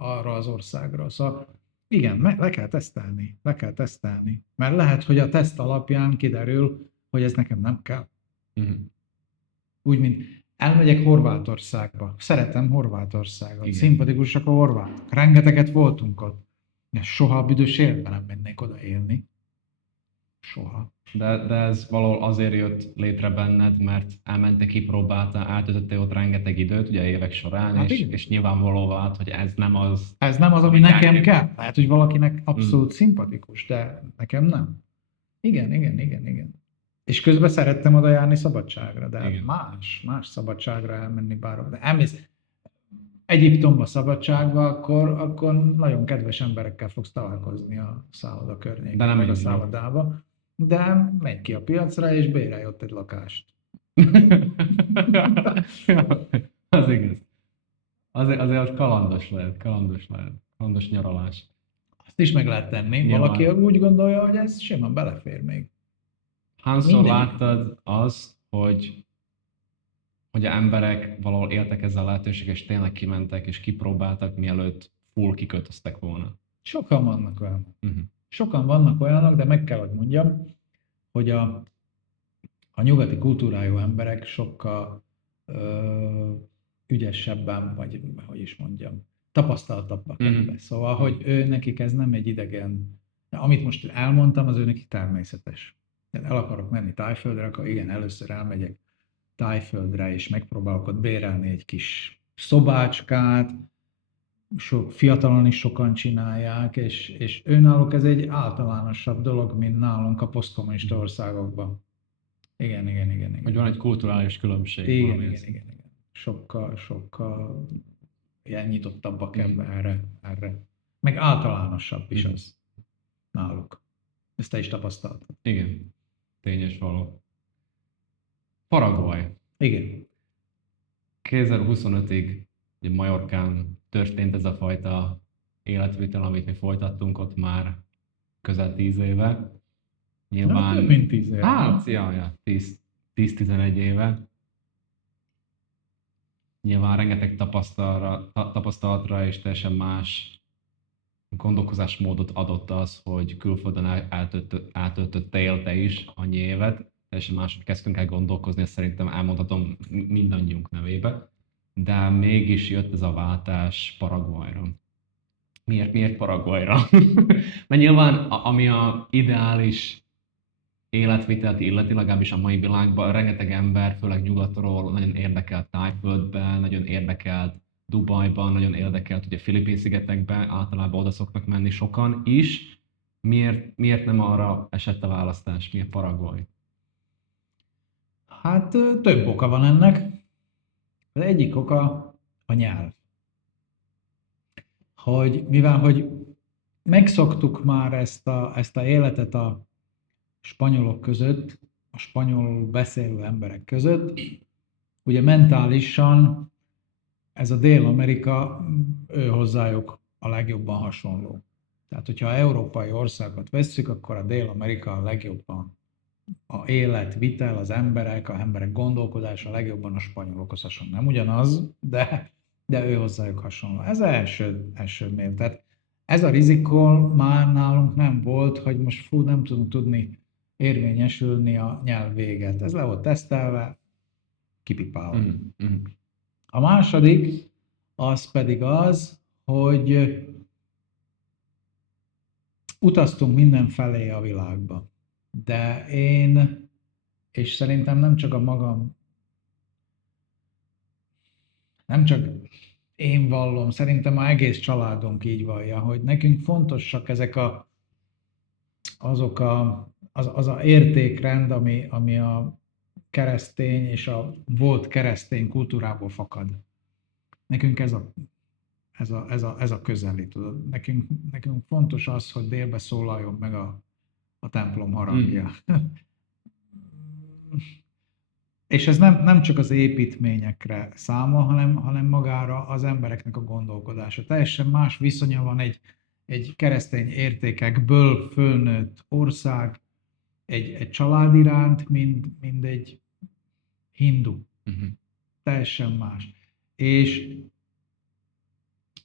arra az országról. Szóval igen, le kell tesztelni. Mert lehet, hogy a teszt alapján kiderül, hogy ez nekem nem kell. Úgy, mint elmegyek Horvátországba. Szeretem Horvátországot. Igen. Szimpatikusak a horvátok. Rengeteget voltunk ott. Soha a büdös életben nem mennék oda élni. Soha. De ez valahol azért jött létre benned, mert elmentek, kipróbáltál, átöltöttél ott rengeteg időt, ugye évek során, Hát és nyilvánvaló vált, hogy ez nem az. Ez nem az, ami nekem Nekem. kell. Lehet, hogy valakinek abszolút szimpatikus, de nekem nem. Igen. És közben szerettem oda járni szabadságra, de Igen. más szabadságra elmenni bárhol. De elmész Egyiptomba szabadságba, akkor nagyon kedves emberekkel fogsz találkozni a szálloda környékén, De nem meg a így van. szállodába. De menj ki a piacra, és bérelj ott egy lakást. Az igaz. Azért kalandos lehet. Kalandos nyaralás. Azt is meg lehet tenni. Nyilván. Valaki úgy gondolja, hogy ez simán belefér még. Hányszor Mindegy. láttad azt, hogy a emberek valahol éltek ezzel a lehetőséggel, és tényleg kimentek, és kipróbáltak, mielőtt full kiköltöztek volna? Sokan vannak olyanok. Uh-huh. Sokan vannak olyanok, de meg kell, hogy mondjam, hogy a nyugati kultúrájú emberek sokkal ügyesebben, vagy hogy is mondjam, tapasztaltabbak ebben. Szóval, hogy nekik ez nem egy idegen. Amit most elmondtam, az ő nekik természetes. El akarok menni Tájföldre, akkor igen, először elmegyek Tájföldre, és megpróbálok ott bérelni egy kis szobácskát, fiatalon is sokan csinálják, és náluk ez egy általánosabb dolog, mint nálunk a posztkommunista országokban. Igen. Hogy van egy kulturális különbség. Igen. Sokkal ilyen nyitottabbak erre. Meg általánosabb is az náluk. Ezt te is tapasztaltad. Igen. Tényes való. Paraguay. Igen. 2025-ig ugye Majorkán történt ez a fajta életvitel, amit mi folytattunk ott már közel 10 éve. Nyilván... több mint 10 éve. Hát, 10-11 éve. Nyilván rengeteg tapasztalatra és teljesen más gondolkozásmódot adott az, hogy külföldön eltöltöttél te is annyi évet. Teljesen máshogy kezdtünk el gondolkozni, ezt szerintem elmondhatom mindannyiunk nevébe. De mégis jött ez a váltás Paraguayra. Miért Paraguayra? Mert nyilván, ami a ideális életvitelt illeti, legalábbis a mai világban, rengeteg ember, főleg nyugatról nagyon érdekelt Tájföldben, nagyon érdekelt Dubajban, nagyon érdekelt ugye Filipín-szigetekben, általában oda szoktak menni sokan is. Miért nem arra esett a választás? Miért Paraguay? Hát több oka van ennek. Az egyik oka a nyelv. Mivel hogy megszoktuk már ezt a életet a spanyolok között, a spanyol beszélő emberek között, ugye mentálisan ez a Dél-Amerika hozzájuk a legjobban hasonló. Tehát, hogyha európai országokat vesszük, akkor a Dél-Amerika a legjobban a életvitel, az emberek gondolkodása legjobban a spanyolokhoz hasonló. Nem ugyanaz, de de ő hozzájuk hasonló. Ez az első mér. Tehát ez a rizikó már nálunk nem volt, hogy most fú, nem tudunk tudni érvényesülni a nyelv véget. Ez le volt tesztelve, kipipálva. A második, az pedig az, hogy utaztunk mindenfelé a világba. De én, és szerintem nem csak én vallom, szerintem az egész családunk így vallja, hogy nekünk fontosak ezek az a értékrend, ami a keresztény és a volt keresztény kultúrából fakad. Nekünk ez a közeli, tudod. Nekünk fontos az, hogy délbe szólaljon meg a templom harangja. És ez nem csak az építményekre számol, hanem magára az embereknek a gondolkodása. Teljesen más viszonya van egy keresztény értékekből fölnőtt ország egy család iránt, mint egy hindu. Teljesen más. És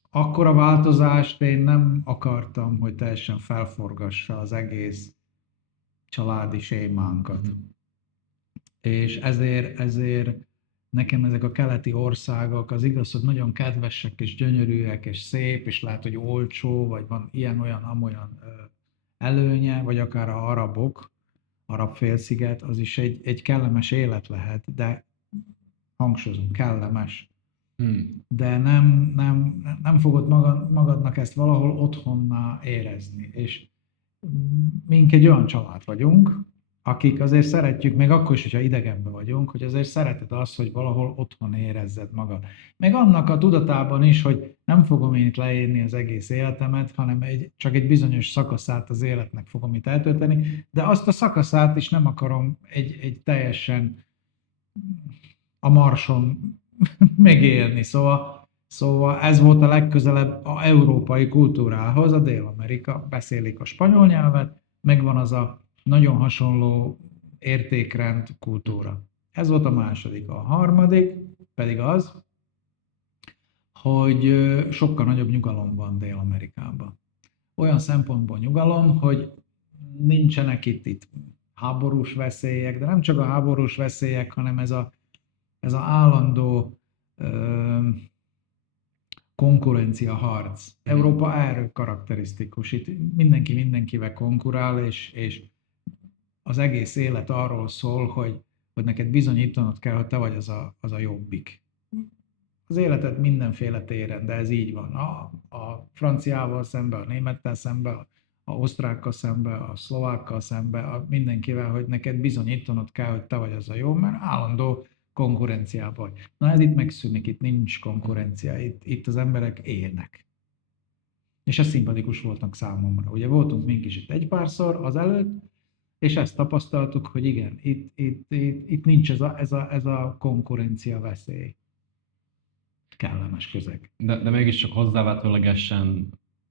akkora változást én nem akartam, hogy teljesen felforgassa az egész családi sémánkat. És ezért nekem ezek a keleti országok, az igaz, hogy nagyon kedvesek és gyönyörűek és szép, és lehet, hogy olcsó, vagy van ilyen-olyan-amolyan előnye, vagy akár a arab félsziget, az is egy kellemes élet lehet, de hangsúlyozom, kellemes. De nem fogod magadnak ezt valahol otthonná érezni. És mink egy olyan család vagyunk, akik azért szeretjük, még akkor is, hogyha idegenben vagyunk, hogy azért szereted azt, hogy valahol otthon érezzed magad. Meg annak a tudatában is, hogy nem fogom én itt leírni az egész életemet, hanem csak egy bizonyos szakaszát az életnek fogom itt eltölteni, de azt a szakaszát is nem akarom egy teljesen a Marson megélni. Szóval ez volt a legközelebb az európai kultúrához, a Dél-Amerika, beszélik a spanyol nyelvet, megvan az a nagyon hasonló értékrend, kultúra. Ez volt a második. A harmadik pedig az, hogy sokkal nagyobb nyugalom van Dél-Amerikában. Olyan szempontból nyugalom, hogy nincsenek itt háborús veszélyek, de nem csak a háborús veszélyek, hanem ez az állandó konkurencia harc. Európa erről karakterisztikus. Itt mindenki mindenkivel konkurál, és az egész élet arról szól, hogy neked bizonyítanod kell, hogy te vagy az a jobbik. Az életet mindenféle téren, de ez így van. A franciával szembe, a némettel szembe, a osztrákkal szembe, a szlovákkal szembe, mindenkivel, hogy neked bizonyítanod kell, hogy te vagy az a jó, mert állandó konkurenciában vagy. Na ez itt megszűnik, itt nincs konkurencia, itt az emberek élnek. És ez szimpatikus voltak számomra. Ugye voltunk mink is itt egy párszor azelőtt, és ezt tapasztaltuk, hogy igen, itt nincs ez a konkurencia veszély. Kellemes közeg. De mégiscsak hozzávetőlegesen,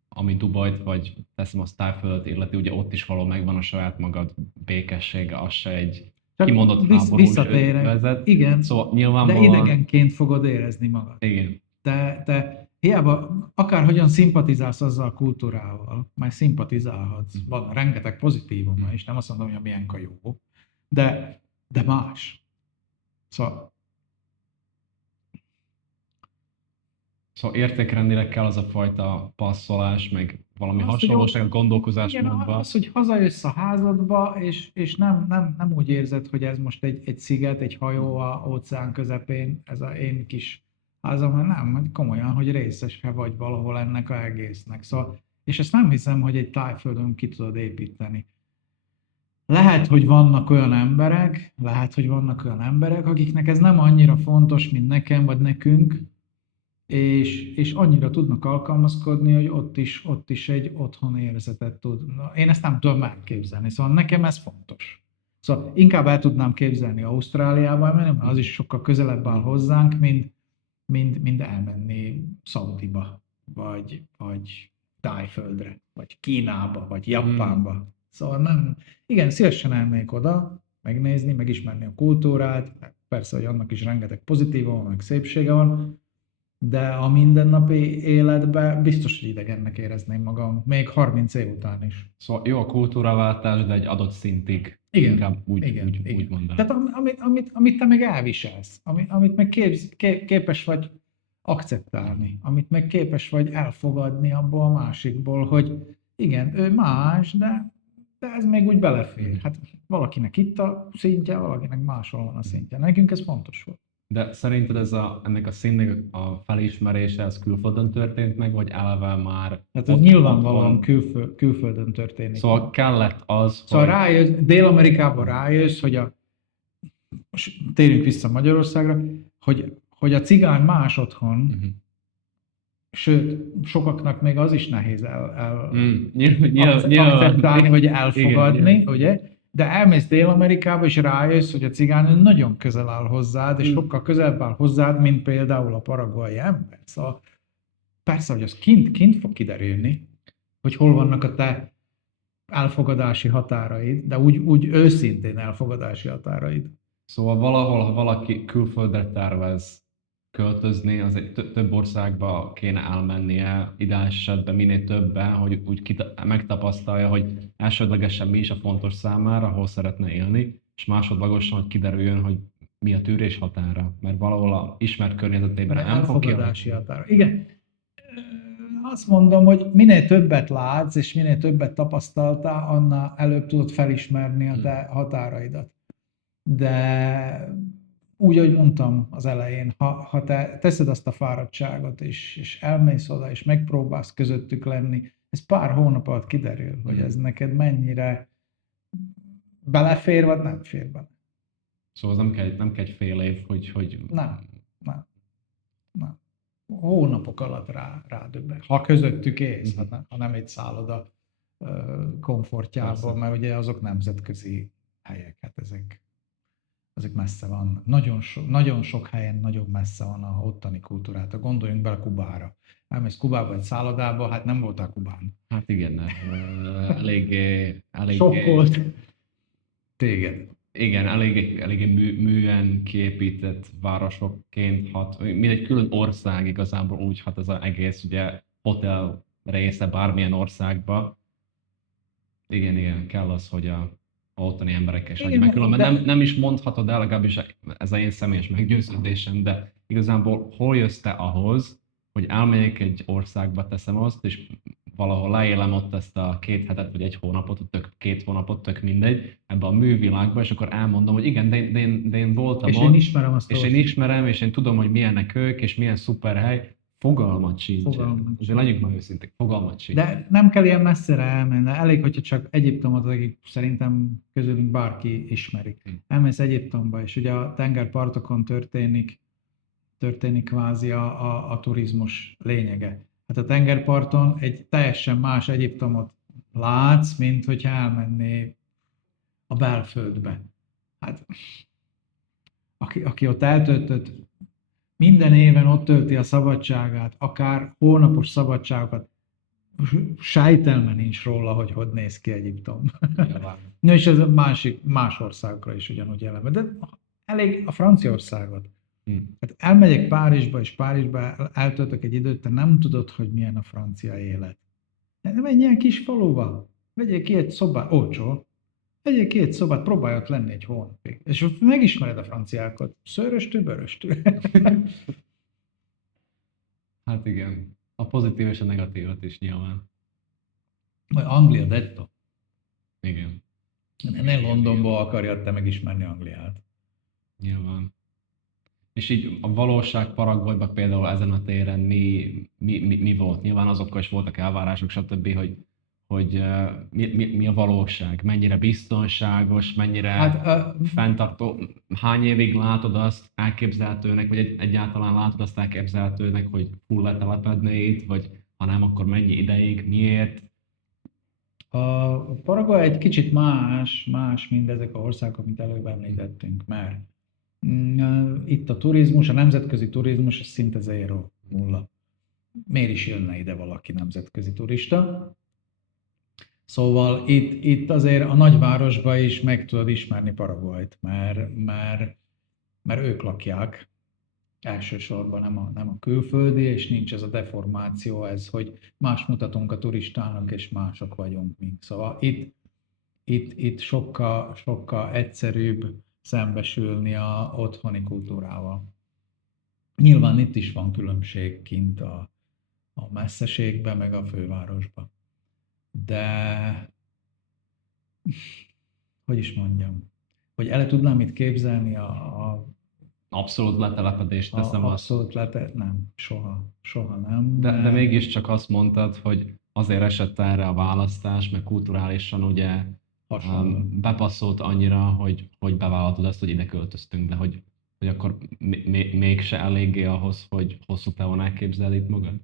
ami Dubajt vagy teszem a Tájföldet illeti, ugye ott is való megvan a saját magad békessége, az se egy kimondott háborús vezet. Igen, szóval nyilvánvalóan... de idegenként fogod érezni magad. Igen. Te hiába akárhogyan szimpatizálsz azzal a kultúrával, már szimpatizálhatsz, van rengeteg pozitívuma is, nem azt mondom, hogy a miénk a jó, de más. Szóval értékrendileg kell az a fajta passzolás, meg valami hasonlóság, gondolkozásmódban. Az, hogy hazajössz a házadba, és nem úgy érzed, hogy ez most egy sziget, egy hajó a óceán közepén, ez a én kis házam, nem, komolyan, hogy részese vagy valahol ennek az egésznek. Szóval, és ezt nem hiszem, hogy egy Tájföldön ki tudod építeni. Lehet, hogy vannak olyan emberek, akiknek ez nem annyira fontos, mint nekem, vagy nekünk, és annyira tudnak alkalmazkodni, hogy ott is egy otthonérzetet tud. Én ezt nem tudom elképzelni, szóval nekem ez fontos. Szóval inkább el tudnám képzelni Ausztráliában, mert az is sokkal közelebb áll hozzánk, mint elmenni Szaudiba, vagy Tájföldre, vagy Kínába, vagy Japánba. Szóval nem, igen, szívesen elmennék oda, megnézni, megismerni a kultúrát, persze, hogy annak is rengeteg pozitívum, meg szépsége van, de a mindennapi életben biztos, hogy idegennek érezném magam, még 30 év után is. Szóval jó a kultúraváltás, de egy adott szintig Igen, inkább úgy igen. mondanám. Tehát amit te meg elviselsz, amit meg képes vagy akceptálni, amit meg képes vagy elfogadni abból a másikból, hogy igen, ő más, de ez még úgy belefér. Hát valakinek itt a szintje, valakinek máshol van a szintje. Nekünk ez fontos volt. De szerinted ennek a színnek a felismerése az külföldön történt meg, vagy eleve már Hát ez ott nyilvánvalóan van? külföldön történik. Szóval kellett az, Szóval hogy... rájössz, Dél-Amerikában rájössz, hogy most térjünk vissza Magyarországra, hogy a cigány más otthon, Mhm. sőt, sokaknak még az is nehéz Nyilván. akceptálni, vagy elfogadni, Igen. ugye? De elmész Dél-Amerikába, és rájössz, hogy a cigány nagyon közel áll hozzád, és sokkal közelebb áll hozzád, mint például a paraguayi ember. Szóval persze, hogy az kint fog kiderülni, hogy hol vannak a te elfogadási határaid, de úgy őszintén elfogadási határaid. Szóval valahol, ha valaki külföldre tervez költözni, az egy több országba kéne elmennie, ideális esetben minél többen, hogy úgy megtapasztalja, hogy elsődlegesen mi is a fontos számára, hol szeretne élni, és másodlagosan, hogy kiderüljön, hogy mi a tűrés határa, mert valahol a ismert környezetében De nem fog elfogadási élni. határa. Igen. Azt mondom, hogy minél többet látsz, és minél többet tapasztaltál, annál előbb tudod felismerni a te határaidat. De úgy, ahogy mondtam az elején, ha te teszed azt a fáradtságot, és elmész oda, és megpróbálsz közöttük lenni, ez pár hónap alatt kiderül, hogy ez neked mennyire belefér, vagy nem fér bele. Szóval az nem kell egy fél év, hogy... Nem. Hónapok alatt rádöbben. Ha közöttük élsz, ha nem egy szálloda komfortjában, mert ugye azok nemzetközi helyek, hát ezek messze vannak. Nagyon sok helyen nagyon messze van a ottani kultúrát. Gondoljunk bele Kubára. Elmész Kubába egy szállodába, hát nem voltál Kubán. Hát igen, eléggé... Sokkolt téged. Igen, eléggé műen kiépített városokként hat, mindegy külön ország igazából úgy hat ez az egész, ugye hotel része bármilyen országba. Igen, kell az, hogy a ottani emberekkel is Igen, adj meg, különben de- nem is mondhatod el, legalábbis ez az én személyes meggyőződésem, de igazából hol jössz te ahhoz, hogy elmegyek egy országba, teszem azt, és valahol leélem ott ezt a 2 hetet, vagy 1 hónapot, 2 hónapot, tök mindegy, ebbe a művilágba, és akkor elmondom, hogy igen, de én voltam És ott, én ismerem azt és én ismerem, és én tudom, hogy milyenek ők, és milyen szuper hely, fogalmat sincs. Fogalmat Azért legyünk már őszinték, fogalmat sincs. De nem kell ilyen messzire elmenni. Elég, hogyha csak Egyiptomot, akik szerintem közülünk bárki ismerik. Elmész Egyiptomba, és ugye a tengerpartokon történik kvázi a turizmus lényege. Hát a tengerparton egy teljesen más Egyiptomot látsz, mint hogyha elmenné a belföldbe. Hát, aki ott eltöltött, minden éven ott tölti a szabadságát, akár hónapos szabadságokat, sejtelme nincs róla, hogy néz ki Egyiptom. Na és ez más országokra is ugyanúgy jellemző. De elég a Franciaországot. Hát elmegyek Párizsba, és Párizsba eltöltök egy időt, te nem tudod, hogy milyen a francia élet. De menj ilyen kis faluba, vegyél ki egy szobát, olcsó, vegyél ki egy szobát, próbálj ott lenni egy hónapig. És ott megismered a franciákat. Szőröstű, bőröstű. Hát igen, a pozitív és a negatívat is nyilván. Majd Anglia detto. Igen, Ne Londonból akarjad te megismerni Angliát. nyilván. És így a valóság Paraguayban például ezen a téren mi volt? Nyilván azokkal is voltak elvárások, stb., hogy mi a valóság, mennyire biztonságos, mennyire fenntartó, hány évig látod azt elképzelhetőnek, vagy egyáltalán látod azt elképzelhetőnek, hogy full letelepedne itt, vagy ha nem, akkor mennyi ideig, miért? A Paraguay egy kicsit más, mint ezek az országok, amit előbb említettünk, mert itt a turizmus, a nemzetközi turizmus az szinte zéro, nulla. Miért is jönne ide valaki nemzetközi turista? Szóval itt azért a nagyvárosban is meg tudod ismerni Paraguayt, mert ők lakják. Elsősorban nem a külföldi, és nincs ez a deformáció, ez, hogy más mutatunk a turistának, és mások vagyunk mink. Szóval itt sokkal egyszerűbb szembesülni a otthoni kultúrával. Nyilván itt is van különbség kint a messzeségben, meg a fővárosban. De, hogy is mondjam, hogy el tudnám itt képzelni a Abszolút letelepedést teszem azt. abszolút nem, soha nem. De mégiscsak azt mondtad, hogy azért esett erre a választás, meg kulturálisan ugye Hasonló. bepasszolt annyira, hogy bevállaltad azt, hogy ide költöztünk, de hogy akkor mégse eléggé ahhoz, hogy hosszú távon elképzeld itt magad?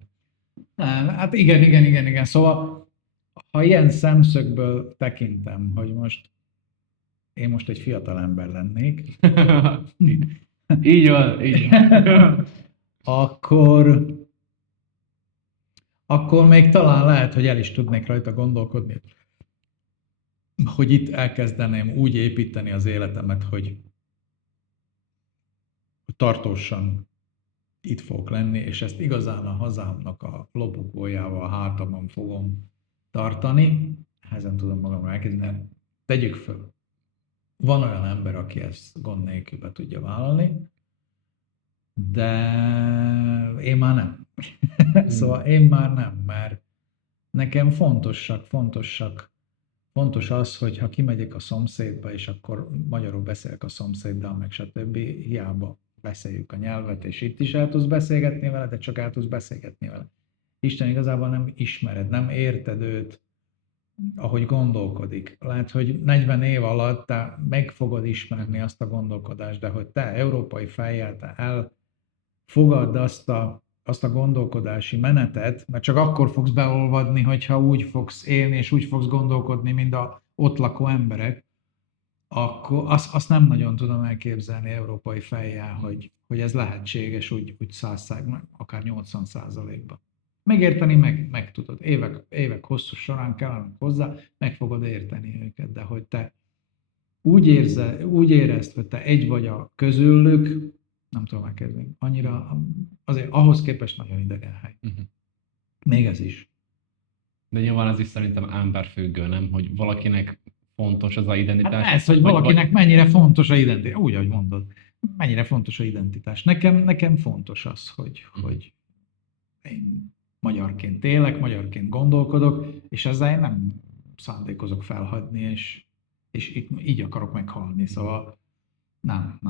Nem, hát igen. Szóval, ha ilyen szemszögből tekintem, hogy én most egy fiatal ember lennék, Így van, így van. akkor még talán lehet, hogy el is tudnék rajta gondolkodni, hogy itt elkezdeném úgy építeni az életemet, hogy tartósan itt fogok lenni, és ezt igazán a hazámnak a lobogójával a hátamon fogom tartani. Ezen tudom magamra elkezdeni. Tegyük föl. Van olyan ember, aki ezt gond nélkül be tudja vállalni, de én már nem. Szóval én már nem, mert nekem fontos az, hogy ha kimegyek a szomszédba, és akkor magyarul beszélek a szomszéddal, meg stb. Hiába beszéljük a nyelvet, és itt is el tudsz beszélgetni vele, de csak el tudsz beszélgetni vele. Isten igazából nem ismered, nem érted őt, ahogy gondolkodik. Lehet, hogy 40 év alatt te meg fogod ismerni azt a gondolkodást, de hogy te európai fejjel te elfogadd azt a gondolkodási menetet, mert csak akkor fogsz beolvadni, hogyha úgy fogsz élni, és úgy fogsz gondolkodni, mint a ott lakó emberek, akkor azt nem nagyon tudom elképzelni európai fejjel, hogy ez lehetséges úgy 100%, akár 80%-ban. Megérteni meg tudod. Évek hosszú során kellenek hozzá, meg fogod érteni őket, de hogy te úgy érezd, hogy te egy vagy a közülük, nem tudom elkezdeni. Annyira, azért ahhoz képest nagyon idegen hely. Még ez is. De nyilván ez is szerintem emberfüggő, nem? Hogy valakinek fontos az a identitás. Hát ez, hogy valakinek mennyire fontos a identitás. Úgy, ahogy mondod. Mennyire fontos a identitás. Nekem fontos az, hogy én magyarként élek, magyarként gondolkodok, és ezzel én nem szándékozok felhagyni, és így akarok meghalni. Szóval nem.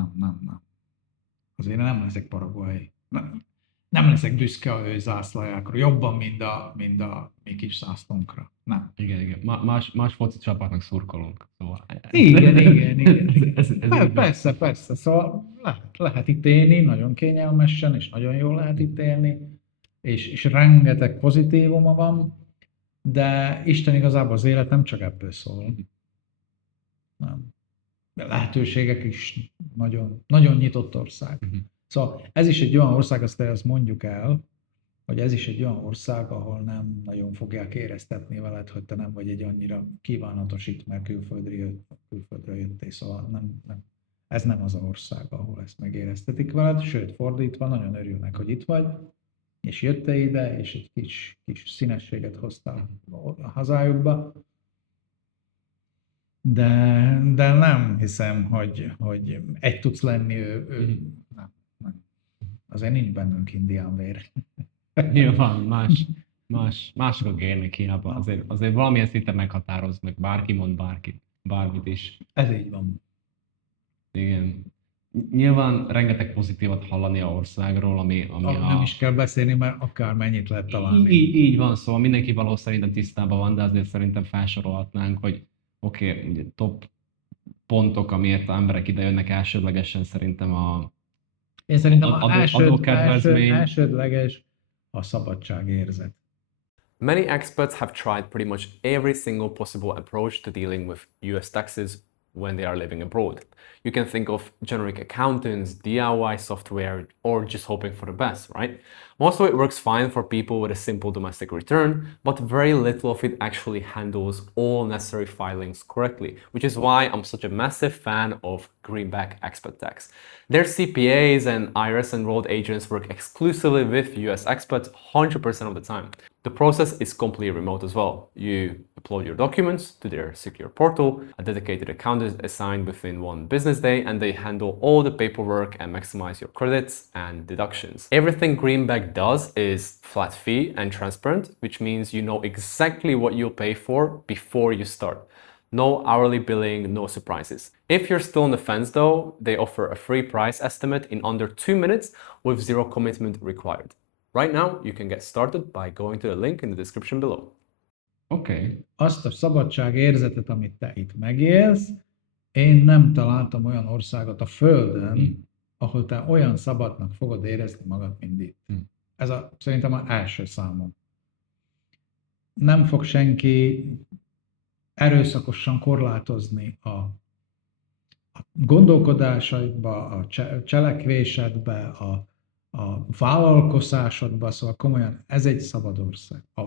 Azért nem leszek Paraguay. Nem leszek büszke a ő zászlajákra, jobban, mint a mi kis zászlónkra. Nem. Igen. Más foci csapatnak szurkolunk. Szóval Igen. Persze. Szóval lehet itt élni, nagyon kényelmesen, és nagyon jól lehet itt élni, és rengeteg pozitívuma van, de Isten igazából az élet nem csak ebből szól. Nem. De lehetőségek is nagyon nyitott ország. Szóval ez is egy olyan ország, azt mondjuk el, hogy ez is egy olyan ország, ahol nem nagyon fogják éreztetni veled, hogy te nem vagy egy annyira kívánatos itt, mert külföldről jöttél. Szóval nem. Ez nem az az ország, ahol ezt megéreztetik veled, sőt, fordítva, nagyon örülnek, hogy itt vagy, és jöttél ide, és egy kis színességet hoztál a hazájukba. De nem hiszem, hogy egy tudsz lenni, nem. Azért nincs bennünk indián vér. Nyilván mások a gének Kínában. Azért valamilyen szinten meghatároz, meg bárki mond bármit is. Ez így van. Igen. Nyilván rengeteg pozitívat hallani a országról, ami Nem is kell beszélni, mert akár mennyit lehet találni. Így van, szóval mindenki valószínűleg szerintem tisztában van, de azért szerintem felsorolhatnánk, hogy oké, top pontok, amiért az emberek ide jönnek elsődlegesen szerintem Én szerintem adókedvezmény. Elsődleges a szabadságérzet. Many experts have tried pretty much every single possible approach to dealing with US taxes when they are living abroad. You can think of generic accountants, DIY software, or just hoping for the best, right? Most of it works fine for people with a simple domestic return, but very little of it actually handles all necessary filings correctly, which is why I'm such a massive fan of Greenback Expat Tax. Their CPAs and IRS enrolled agents work exclusively with US expats 100% of the time. The process is completely remote as well. You upload your documents to their secure portal, a dedicated account is assigned within one business day, and they handle all the paperwork and maximize your credits and deductions. Everything Greenback does is flat fee and transparent, which means you know exactly what you'll pay for before you start. No hourly billing, no surprises. If you're still on the fence though, they offer a free price estimate in under 2 minutes with zero commitment required. Right now, you can get started by going to the link in the description below. Oké. Azt a szabadságérzetet, amit te itt megélsz, én nem találtam olyan országot a Földön, ahol te olyan szabadnak fogod érezni magad, mint itt. Ez szerintem az első számom. Nem fog senki erőszakosan korlátozni a gondolkodásaidba, a cselekvésedbe, a vállalkozásodba, szóval komolyan ez egy szabad ország. A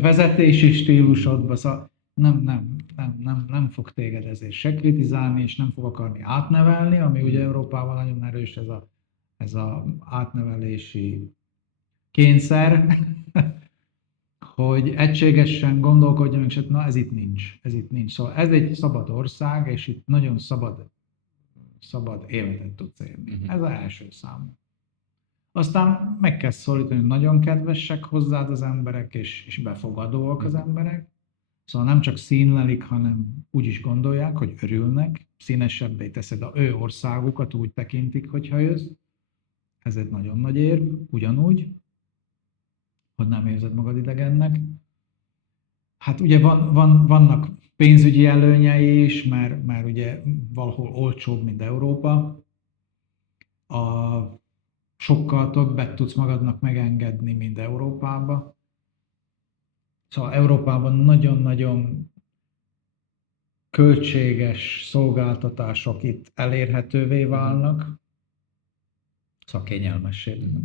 vezetési stílusodba, szóval nem fog téged ezért se kritizálni, és nem fog akarni átnevelni, ami ugye Európában nagyon erős ez a átnevelési kényszer, hogy egységesen gondolkodjon, és na ez itt nincs. Szóval ez egy szabad ország, és itt nagyon szabad életet tudsz élni. Ez az első szám. Aztán meg kell szólítani, hogy nagyon kedvesek hozzád az emberek, és befogadóak az emberek. Szóval nem csak színlelik, hanem úgy is gondolják, hogy örülnek, színesebbé teszed a ő országukat, úgy tekintik, hogyha jössz. Ez egy nagyon nagy érv, ugyanúgy, hogy nem érzed magad idegennek. Hát ugye vannak pénzügyi előnyei is, mert ugye valahol olcsóbb, mint Európa. Sokkal többet tudsz magadnak megengedni, mint Európában. Szóval Európában nagyon-nagyon költséges szolgáltatások itt elérhetővé válnak. Szóval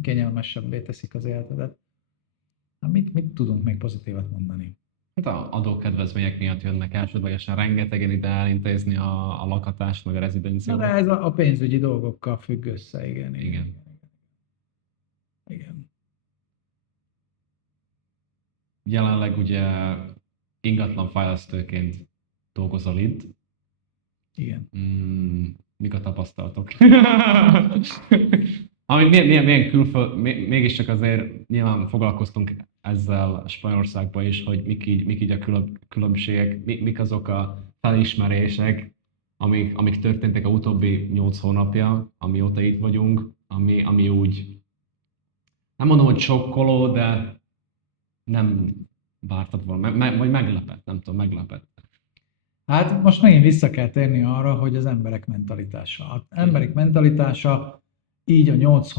kényelmesebbé teszik az életedet. Na, mit tudunk még pozitívat mondani? Hát a adókedvezmények miatt jönnek elsődlegesen rengetegen ide elintézni a lakatást, meg a rezidenciót. Na de ez a pénzügyi dolgokkal függ össze, igen. Jelenleg ugye ingatlanfejlesztőként dolgozol itt. Igen. Mik a tapasztalatok? Ami milyen külföld, mégiscsak azért nyilván foglalkoztunk ezzel Spanyolországban is, hogy mik így a különbségek, mik azok a felismerések, amik történtek a utóbbi 8 hónapja, amióta itt vagyunk, ami úgy, nem mondom, hogy sokkoló, de nem vártad volna, vagy meglepett, nem tudom, meglepett. Hát most megint vissza kell térni arra, hogy az emberek mentalitása. Az emberek mentalitása így a 8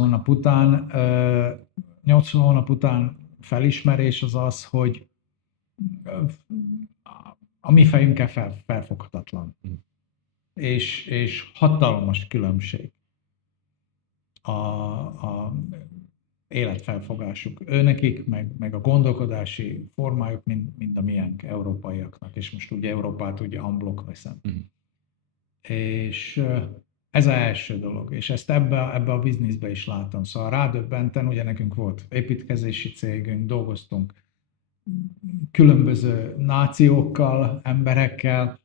hónap után felismerés az, hogy a mi fejünkkel felfoghatatlan. És hatalmas különbség a életfelfogásuk őnekik, meg a gondolkodási formájuk, mint a miénk, európaiaknak. És most ugye Európát ugye unblock veszem. És ez az első dolog, és ezt ebbe a bizniszbe is látom. Szóval rádöbbenten, ugye nekünk volt építkezési cégünk, dolgoztunk különböző nációkkal, emberekkel,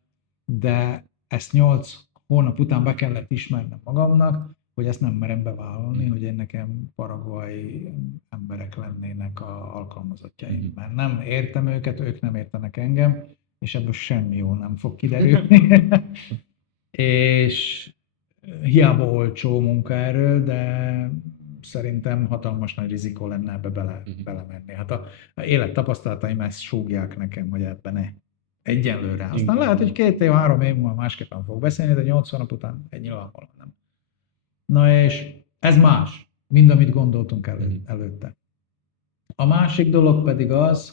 de ezt 8 hónap után be kellett ismernem magamnak, hogy ezt nem merem bevállalni, hogy én nekem paraguayi emberek lennének a alkalmazottjaim. Mert nem értem ők nem értenek engem, és ebből semmi jó nem fog kiderülni. És hiába olcsó munkaerő, de szerintem hatalmas nagy rizikó lenne ebbe belemenni. Hát a élettapasztalataim ezt súgják nekem, hogy ebben ne. Egyenlőre. Aztán lehet, hogy 2 év, 3 év múlva másképpen fog beszélni, de 8 hónap után egy nyilvánvalóan nem. Na és ez más, mind amit gondoltunk előtte. A másik dolog pedig az,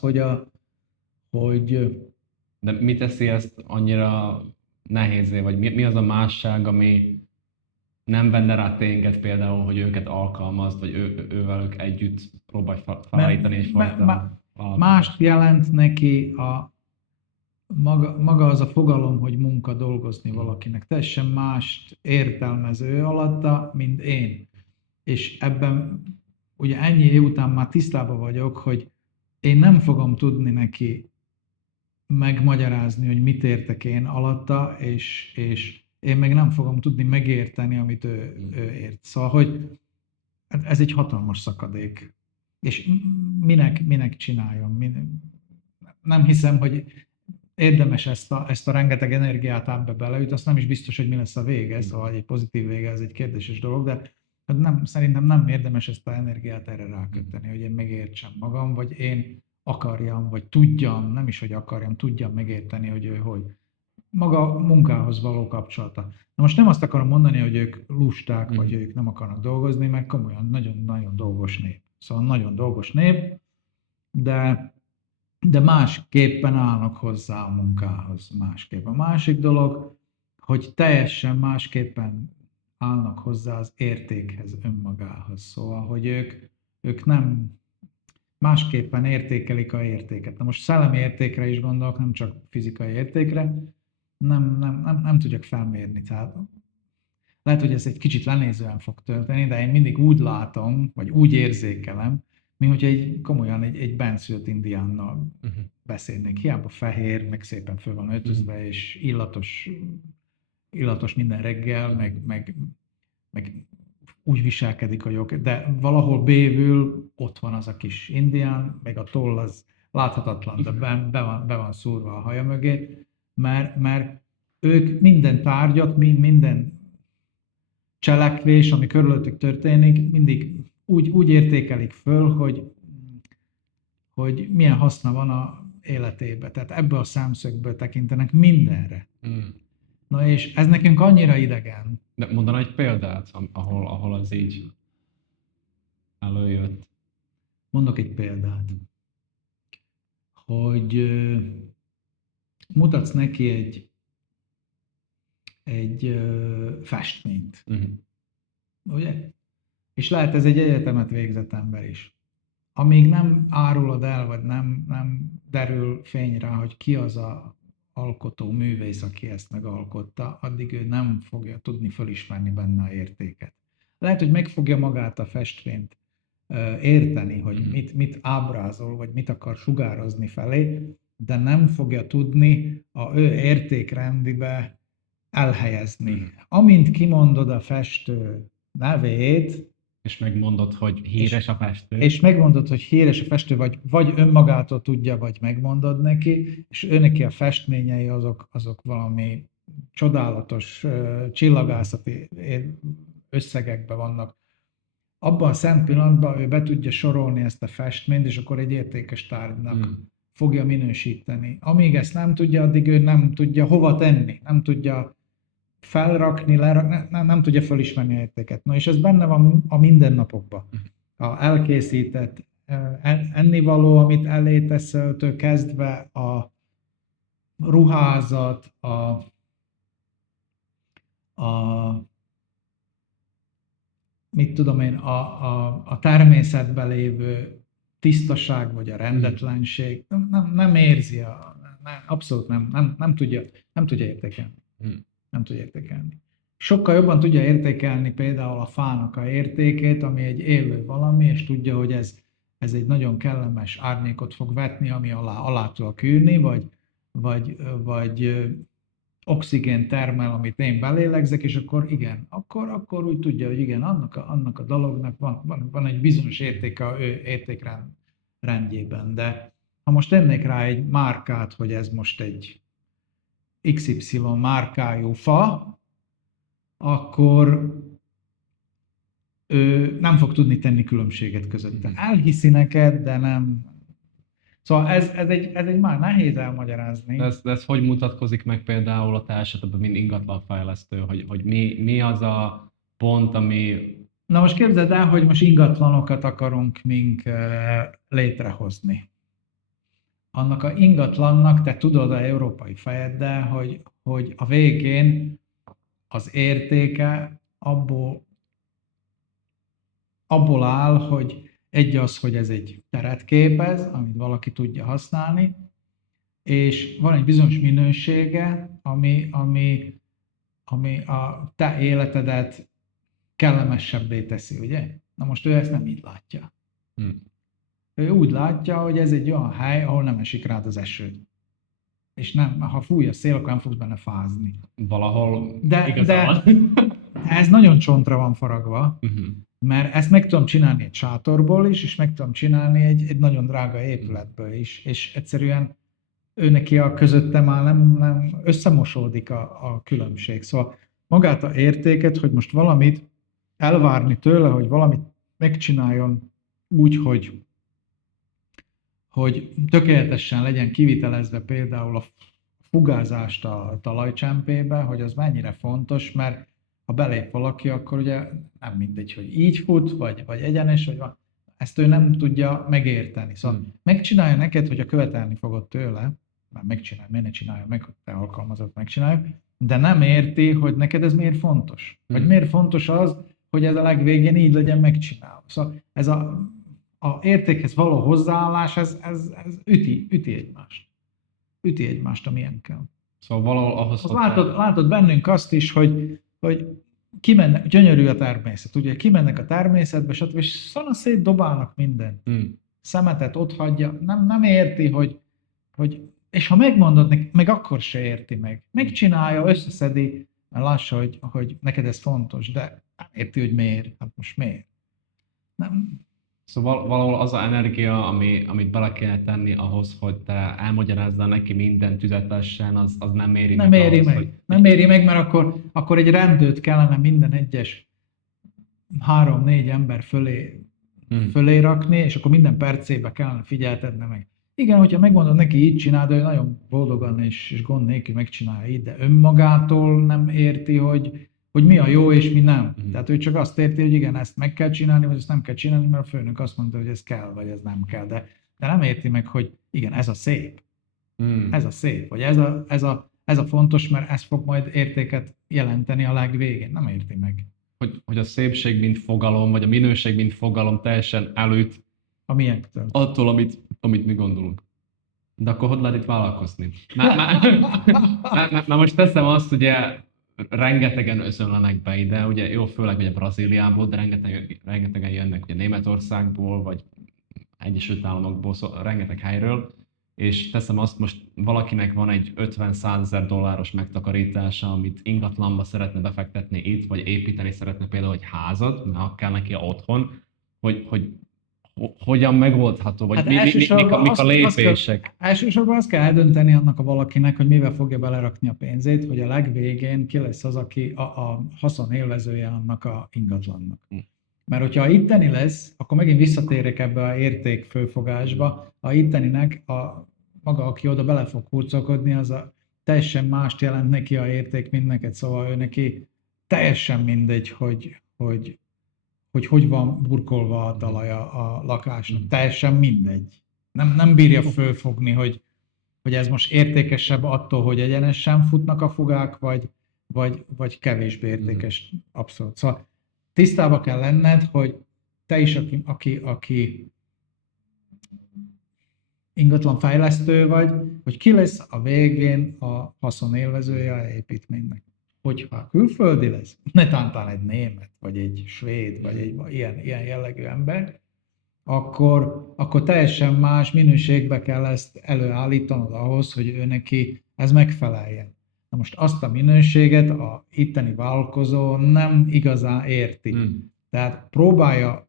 hogy De mi teszi ezt annyira nehézé, vagy mi az a másság, ami nem venne rá téged például, hogy őket alkalmazd, vagy ővelük együtt próbálj felállítani egyfajta mást jelent neki maga az a fogalom, hogy munka dolgozni valakinek. Teljesen mást értelmező alatta, mint én. És ebben ugye ennyi év után már tisztában vagyok, hogy én nem fogom tudni neki megmagyarázni, hogy mit értek én alatta, és én meg nem fogom tudni megérteni, amit ő ért. Szóval, hogy ez egy hatalmas szakadék. És minek csináljon? Nem hiszem, hogy érdemes ezt a rengeteg energiát ám beleüt, azt nem is biztos, hogy mi lesz a vége, szóval egy pozitív vége, ez egy kérdéses dolog, de szerintem nem érdemes ezt a energiát erre rákötni, hogy én megértsem magam, vagy én akarjam, vagy tudjam, nem is, hogy akarjam, tudjam megérteni, hogy ő hogy. Maga munkához való kapcsolata. Na most nem azt akarom mondani, hogy ők lusták, vagy ők nem akarnak dolgozni, mert komolyan nagyon-nagyon dolgos nép. Szóval nagyon dolgos nép, de másképpen állnak hozzá a munkához. Másképp. A másik dolog, hogy teljesen másképpen állnak hozzá az értékhez, önmagához. Szóval, hogy ők nem másképpen értékelik a értéket. Na most szellemi értékre is gondolok, nem csak fizikai értékre, nem tudjak felmérni. Tehát lehet, hogy ez egy kicsit lenézően fog történni, de én mindig úgy látom, vagy úgy érzékelem, mint hogy komolyan egy benszült indiánnal beszélnék. Hiába fehér, meg szépen föl van öltözve, és illatos minden reggel, meg úgy viselkedik a jog, de valahol bévül ott van az a kis indián, meg a toll az láthatatlan, de be van szúrva a haja mögé, mert ők minden tárgyat, minden cselekvés, ami körülöttük történik, mindig úgy értékelik föl, hogy milyen haszna van a életébe. Tehát ebből a szemszögből tekintenek mindenre. Na és ez nekünk annyira idegen. De mondaná egy példát, ahol az így előjött? Mondok egy példát. Hogy mutatsz neki egy festményt. Ugye? És lehet ez egy egyetemet végzett ember is. Amíg nem árulod el, vagy nem derül fény rá, hogy ki az a alkotó művész, aki ezt megalkotta, addig ő nem fogja tudni felismerni benne a értéket. Lehet, hogy meg fogja magát a festményt érteni, hogy mit ábrázol, vagy mit akar sugározni felé, de nem fogja tudni a ő értékrendibe elhelyezni. Amint kimondod a festő nevét, és megmondod, hogy híres a festő. És megmondod, hogy híres a festő, vagy önmagától tudja, vagy megmondod neki, és ő neki a festményei azok valami csodálatos csillagászati összegekben vannak. Abban a szent pillanatban ő be tudja sorolni ezt a festményt, és akkor egy értékes tárgynak fogja minősíteni. Amíg ezt nem tudja, addig ő nem tudja hova tenni, nem tudja felrakni, nem tudja felismerni a értéket. Na és ez benne van a mindennapokban. A elkészített ennivaló, amit elé teszel, kezdve a ruházat, mit tudom én, a természetben lévő tisztaság vagy a rendetlenség, nem érzi, abszolút nem tudja értékelni. Nem tudja értékelni. Sokkal jobban tudja értékelni például a fának a értékét, ami egy élő valami, és tudja, hogy ez egy nagyon kellemes árnyékot fog vetni, ami alá tud kűrni, vagy oxigén termel, amit én belélegzek, és akkor igen, akkor úgy tudja, hogy igen, annak a dolognak van egy bizonyos értéke a ő értékrendjében. De ha most tennék rá egy márkát, hogy ez most egy XY márkájú fa, akkor ő nem fog tudni tenni különbséget közötte. Elhiszi neked, de nem. Szóval ez egy már nehéz elmagyarázni. De ez hogy mutatkozik meg például a te esetben, mint ingatlanfejlesztő, hogy mi az a pont, ami... Na most képzeld el, hogy most ingatlanokat akarunk mink létrehozni. annak a ingatlannak te tudod a európai fejeddel, hogy a végén az értéke abból áll, hogy egy az, hogy ez egy teret képez, amit valaki tudja használni, és van egy bizonyos minősége, ami a te életedet kellemesebbé teszi, ugye? Na most ő ezt nem így látja. Ő úgy látja, hogy ez egy olyan hely, ahol nem esik rád az eső. És nem, ha fúj a szél, akkor nem fogsz benne fázni. Valahol De igazán. ez nagyon csontra van faragva, mert ezt meg tudom csinálni egy sátorból is, és meg tudom csinálni egy nagyon drága épületből is, és egyszerűen ő neki a közötte már nem összemosódik a különbség. Szóval magát a értéket, hogy most valamit elvárni tőle, hogy valamit megcsináljon úgy, hogy tökéletesen legyen kivitelezve például a fugázást a talajcsempébe, hogy az mennyire fontos, mert ha belép valaki, akkor ugye nem mindegy, hogy így fut, vagy egyenes, vagy van. Ezt ő nem tudja megérteni. Szóval megcsinálja neked, hogyha követelni fogod tőle, már megcsinálja, miért ne csinálja meg, hogy te alkalmazott megcsinálja, de nem érti, hogy neked ez miért fontos. Vagy miért fontos az, hogy ez a legvégén így legyen megcsinálva. Szóval ez a értékhez való hozzáállás, ez üti egymást. Üti egymást, amilyen kell. Szóval valahol ahhoz... Látod bennünk azt is, hogy kimennek, gyönyörű a természet, ugye kimennek a természetbe, stb. És szanaszét dobálnak mindent. Szemetet ott hagyja, nem érti, hogy és ha megmondod neki, meg akkor se érti meg. Megcsinálja, összeszedi, mert lássa, hogy neked ez fontos, de nem érti, hogy miért. Hát most miért? Nem. Szóval valahol az az energia, amit bele kéne tenni ahhoz, hogy te elmagyarázzál neki mindent tüzetesen, az nem éri meg. Nem éri meg. Nem éri meg, mert akkor egy rendőrt kellene minden egyes 3-4 ember fölé rakni, és akkor minden percébe kellene figyeltetni meg. Igen, hogyha megmondod neki, így csináld, ő nagyon boldogan és gond nélkül megcsinálja így, de önmagától nem érti, hogy mi a jó és mi nem. Tehát ő csak azt érti, hogy igen, ezt meg kell csinálni, vagy ezt nem kell csinálni, mert a főnök azt mondta, hogy ez kell, vagy ez nem kell. De nem érti meg, hogy igen, ez a szép. Ez a szép, vagy ez a fontos, mert ez fog majd értéket jelenteni a legvégén. Nem érti meg. Hogy a szépség mint fogalom, vagy a minőség mint fogalom teljesen előtt a milyenktől. Attól, amit mi gondolunk. De akkor hogy lehet itt vállalkozni? Na most teszem azt, ugye rengetegen özönlenek be ide, ugye jó, főleg ugye Brazíliából, de rengetegen jönnek ugye Németországból, vagy Egyesült Államokból, szóval rengeteg helyről, és teszem azt, most valakinek van egy 50-100 ezer dolláros megtakarítása, amit ingatlanba szeretne befektetni itt, vagy építeni szeretne például egy házat, mert kell neki otthon, hogy hogyan megoldható, vagy mik a lépések? Elsősorban azt kell eldönteni annak a valakinek, hogy mivel fogja belerakni a pénzét, hogy a legvégén ki lesz az, aki a haszonélvezője annak a ingatlannak. Mert hogyha itteni lesz, akkor megint visszatérek ebbe a értékfölfogásba, a itteninek maga, aki oda bele fog hurcolkodni, az teljesen mást jelent neki a érték, mint neked, szóval ő neki teljesen mindegy, hogy van burkolva a talaja a lakásnak. Teljesen mindegy. Nem bírja fölfogni, hogy ez most értékesebb attól, hogy egyenesen futnak a fugák, vagy kevésbé értékes. Abszolút. Szóval tisztába kell lenned, hogy te is, aki ingatlanfejlesztő vagy, hogy ki lesz a végén a haszonélvezője a építménynek. Hogyha külföldi lesz, netántán egy német, vagy egy svéd, vagy egy ilyen jellegű ember, akkor teljesen más minőségbe kell ezt előállítanod ahhoz, hogy ő neki ez megfeleljen. Na most azt a minőséget a itteni vállalkozó nem igazán érti. Tehát próbálja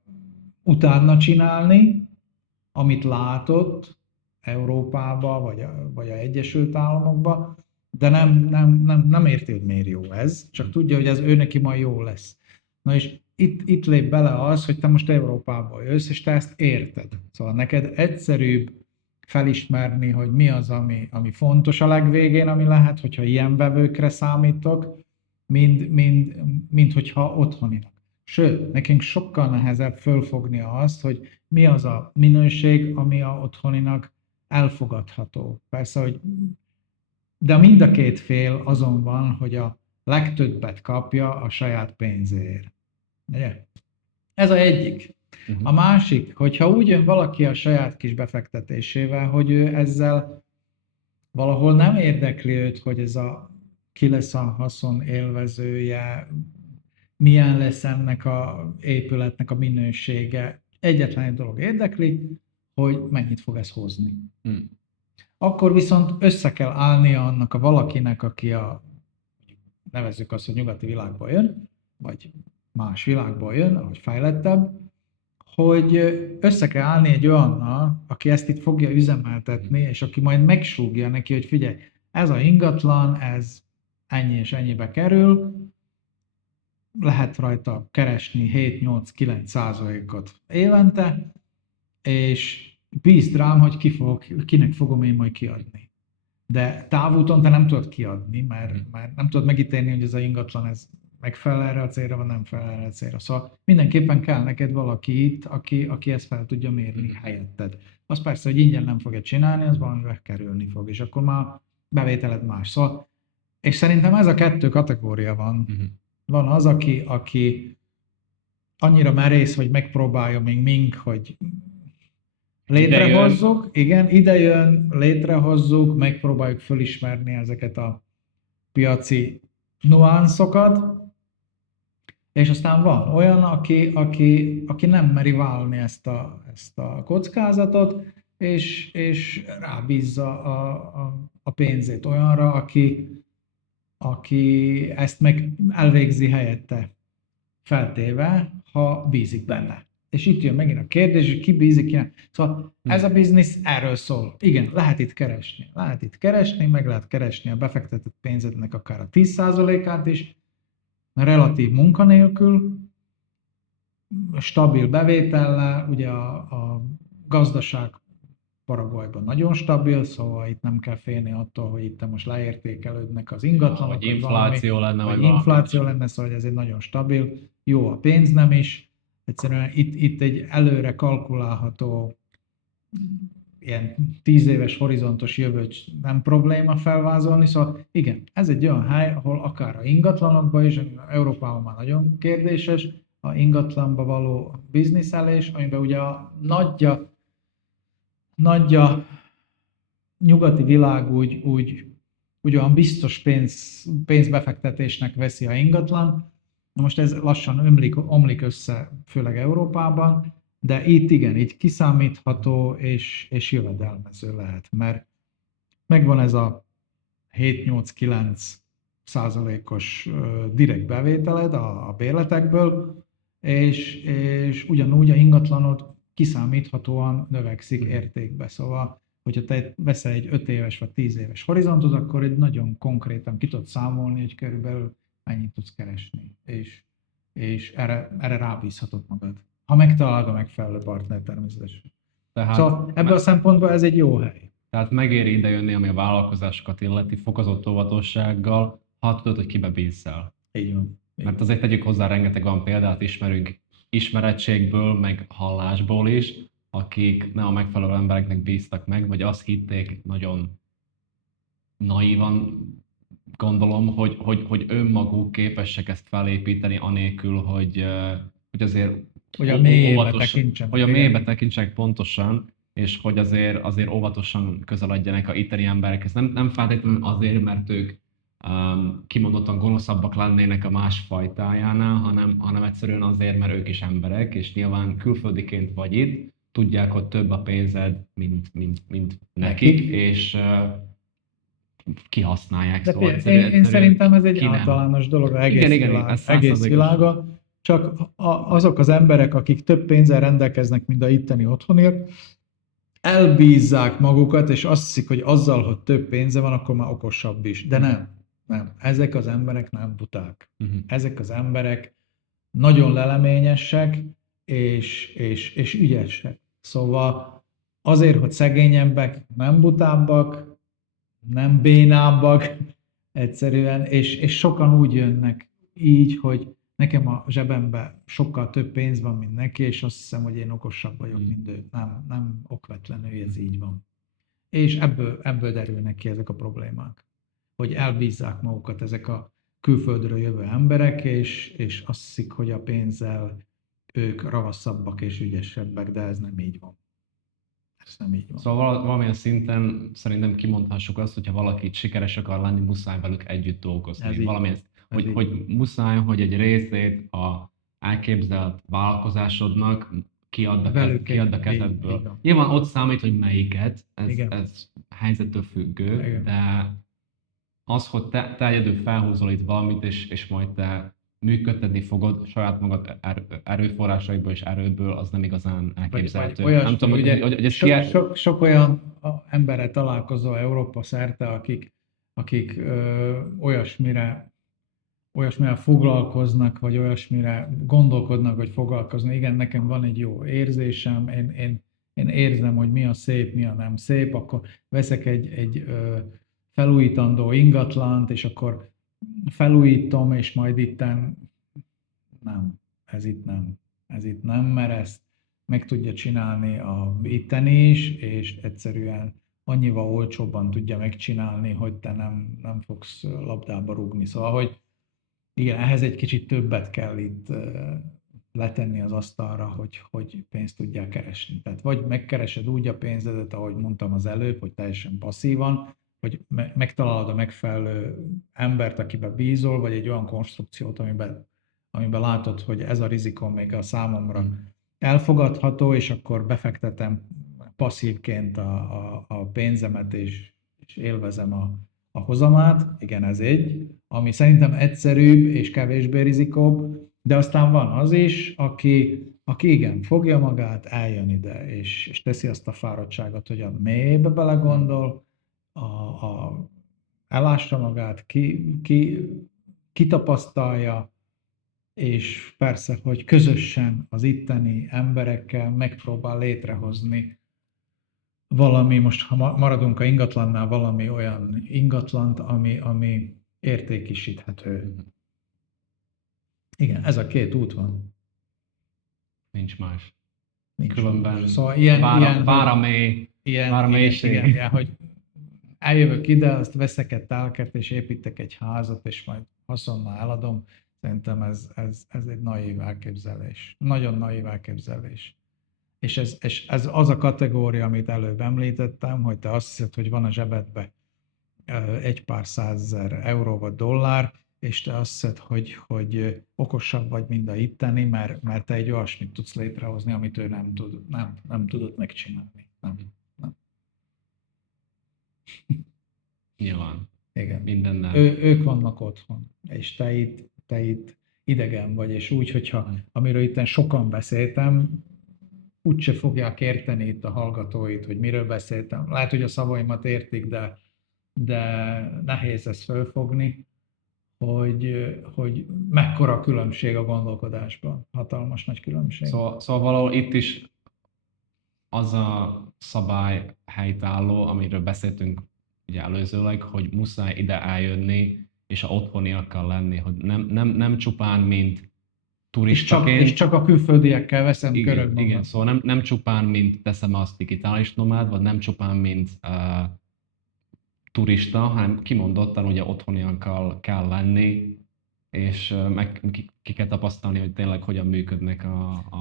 utána csinálni, amit látott Európába, vagy a Egyesült Államokba, de nem érti, hogy miért jó ez, csak tudja, hogy ez ő neki majd jó lesz. Na és itt lép bele az, hogy te most Európába jössz, és te ezt érted. Szóval neked egyszerűbb felismerni, hogy mi az, ami fontos a legvégén, ami lehet, hogyha ilyen vevőkre számítok, mint hogyha otthoninak. Sőt, nekünk sokkal nehezebb fölfogni azt, hogy mi az a minőség, ami a otthoninak elfogadható. Persze, hogy de mind a két fél azon van, hogy a legtöbbet kapja a saját pénzéért. Ugye? Ez a egyik. A másik, hogyha úgy jön valaki a saját kis befektetésével, hogy ő ezzel valahol nem érdekli őt, hogy ez ki lesz a haszon élvezője, milyen lesz ennek a épületnek a minősége. Egyetlen egy dolog érdekli, hogy mennyit fog ez hozni. Akkor viszont össze kell állnia annak a valakinek, aki nevezzük azt, hogy nyugati világból jön, vagy más világból jön, vagy fejlettebb, hogy össze kell állni egy olyannal, aki ezt itt fogja üzemeltetni, és aki majd megsúgja neki, hogy figyelj, ez a ingatlan, ez ennyi és ennyibe kerül, lehet rajta keresni 7-8-9% évente, és bízd rám, hogy kinek fogom én majd kiadni. De távúton te nem tudod kiadni, mert nem tudod megítélni, hogy ez a ingatlan ez megfelel erre a célra, vagy nem felel erre a célra. Szóval mindenképpen kell neked valaki itt, aki ezt fel tudja mérni helyetted. Az persze, hogy ingyen nem fogja csinálni, az valamivel kerülni fog, és akkor már bevételed más. Szóval, és szerintem ez a kettő kategória van. Van az, aki annyira merész, hogy megpróbálja még mink, hogy létrehozzuk, igen, idejön, létrehozzuk, megpróbáljuk fölismerni ezeket a piaci nuanszokat, és aztán van olyan, aki nem meri vállalni ezt a kockázatot, és rábízza a pénzét olyanra, aki ezt meg elvégzi helyette, feltéve, ha bízik benne. És itt jön megint a kérdés, hogy ki bízik ilyen. Szóval ez a biznisz erről szól. Igen, lehet itt keresni, meg lehet keresni a befektetett pénzednek akár a 10%-át is, relatív munkanélkül, stabil bevétellel, ugye a gazdaság Paraguayban nagyon stabil, szóval itt nem kell félni attól, hogy itt most leértékelődnek az ingatlanok, vagy infláció lenne, vagy infláció lenne, szóval ez egy nagyon stabil, jó a pénz nem is. Egyszerűen itt egy előre kalkulálható, ilyen 10 éves horizontos jövőt nem probléma felvázolni, szóval igen, ez egy olyan hely, ahol akár a ingatlanokban is, Európában már nagyon kérdéses, a ingatlanba való bizniszelés, amiben ugye a nagyja nyugati világ úgy olyan biztos pénzbefektetésnek veszi a ingatlan. Na most ez lassan omlik össze, főleg Európában, de itt igen, így kiszámítható és jövedelmező lehet, mert megvan ez a 7-8-9% direkt bevételed a bérletekből, és ugyanúgy a ingatlanod kiszámíthatóan növekszik értékbe. Szóval, hogyha te veszel egy 5 éves vagy 10 éves horizontot, akkor egy nagyon konkrétan ki tudod számolni, hogy körülbelül mennyit tudsz keresni, és erre rábízhatod magad. Ha megtalálod a megfelelő partner természetesen. Tehát szóval ebből a szempontból ez egy jó hely. Tehát megéri idejönni, ami a vállalkozásokat illeti, fokozott óvatossággal, ha tudod, hogy kibe bízzel. Így van. Mert azért tegyük hozzá, rengeteg olyan példát ismerünk ismerettségből, meg hallásból is, akik nem a megfelelő embereknek bíztak meg, vagy azt hitték nagyon naívan, gondolom, hogy önmaguk képesek ezt felépíteni, anélkül, hogy azért hogy a mélyébe tekintsenek. Hogy a mélyébe tekintsenek pontosan, és hogy azért óvatosan közeledjenek a itteni emberekhez. Nem feltétlenül azért, mert ők kimondottan gonoszabbak lennének a más fajtájánál, hanem egyszerűen azért, mert ők is emberek, és nyilván külföldiként vagy itt, tudják, hogy több a pénzed, mint nekik, és kihasználják. De szóval én szerintem ez egy általános dolog egész világon. Csak azok az emberek, akik több pénzzel rendelkeznek, mint a itteni otthoniak, elbízzák magukat, és azt hiszik, hogy azzal, hogy több pénze van, akkor már okosabb is. De nem. Ezek az emberek nem buták. Ezek az emberek nagyon leleményesek, és ügyesek. Szóval azért, hogy szegényebbek, nem butábbak, nem bénábbak egyszerűen, és sokan úgy jönnek így, hogy nekem a zsebemben sokkal több pénz van, mint neki, és azt hiszem, hogy én okosabb vagyok, mint ő. Nem okvetlenül ez így van. és ebből derülnek ki ezek a problémák. Hogy elbízzák magukat ezek a külföldről jövő emberek, és azt hiszik, hogy a pénzzel ők ravaszabbak és ügyesebbek, de ez nem így van. Ez nem így van. Szóval valamilyen szinten szerintem kimondhassuk azt, hogyha valaki sikeres akar lenni, muszáj velük együtt dolgozni. Valamilyen, hogy muszáj, hogy egy részét a elképzelt vállalkozásodnak kiadd a kezedből. Nyilván ott számít, hogy melyiket, ez helyzettől függő, igen. De az, hogy te egyedül felhúzol itt valamit, és majd te működtetni fogod saját magad erőforrásaidból és erődből, az nem igazán elképzelhető. Nem tudom, hogy sok olyan emberrel találkozol Európa szerte, akik olyasmire foglalkoznak, vagy olyasmire gondolkodnak, hogy foglalkoznak. Igen, nekem van egy jó érzésem, én érzem, hogy mi a szép, mi a nem szép, akkor veszek egy felújítandó ingatlant, és akkor felújítom, és majd itten ez itt nem, mert ezt meg tudja csinálni a itteni is, és egyszerűen annyival olcsóbban tudja megcsinálni, hogy te nem fogsz labdába rúgni. Szóval, hogy igen, ehhez egy kicsit többet kell itt letenni az asztalra, hogy pénzt tudják keresni. Tehát vagy megkeresed úgy a pénzedet, ahogy mondtam az előbb, hogy teljesen passzívan, hogy megtalálod a megfelelő embert, akiben bízol, vagy egy olyan konstrukciót, amiben látod, hogy ez a rizikó még a számomra elfogadható, és akkor befektetem passzívként a pénzemet, és élvezem a hozamát. Igen, ez egy, ami szerintem egyszerűbb és kevésbé rizikóbb, de aztán van az is, aki igen, fogja magát, eljön ide, és teszi azt a fáradtságot, hogy a mélybe belegondol, elássa magát, kitapasztalja, és persze, hogy közösen az itteni emberekkel megpróbál létrehozni valami, most ha maradunk a ingatlannál, valami olyan ingatlant, ami értékesíthető. Igen, ez a két út van. Nincs más. Különben szóval vár a mélység. Igen, hogy eljövök ide, azt veszek egy telket, és építek egy házat, és majd haszonnal eladom. Szerintem ez egy naív elképzelés. Nagyon naív elképzelés. És ez az a kategória, amit előbb említettem, hogy te azt hiszed, hogy van a zsebedbe egy pár százezer euró vagy dollár, és te azt hiszed, hogy okosabb vagy, mint a itteni, mert te egy olyasmit tudsz létrehozni, amit ő nem tudott megcsinálni. Nem. Nyilván. Igen. Mindennel. Ők vannak otthon, és te itt idegen vagy, és úgy, hogyha amiről itt sokan beszéltem, úgyse fogják érteni itt a hallgatóit, hogy miről beszéltem. Lehet, hogy a szavaimat értik, de nehéz ezt fölfogni, hogy mekkora különbség a gondolkodásban. Hatalmas nagy különbség. Szóval valahol itt is az a szabály helytálló, amiről beszéltünk ugye előzőleg, hogy muszáj ide eljönni, és otthoniakkal lenni, hogy nem csupán mint turistaként. És csak a külföldiekkel veszem körökben. Igen, szóval nem csupán mint teszem azt digitális nomád, vagy nem csupán mint turista, hanem kimondottan ugye otthoniakkal kell lenni, és ki kell tapasztalni, hogy tényleg hogyan működnek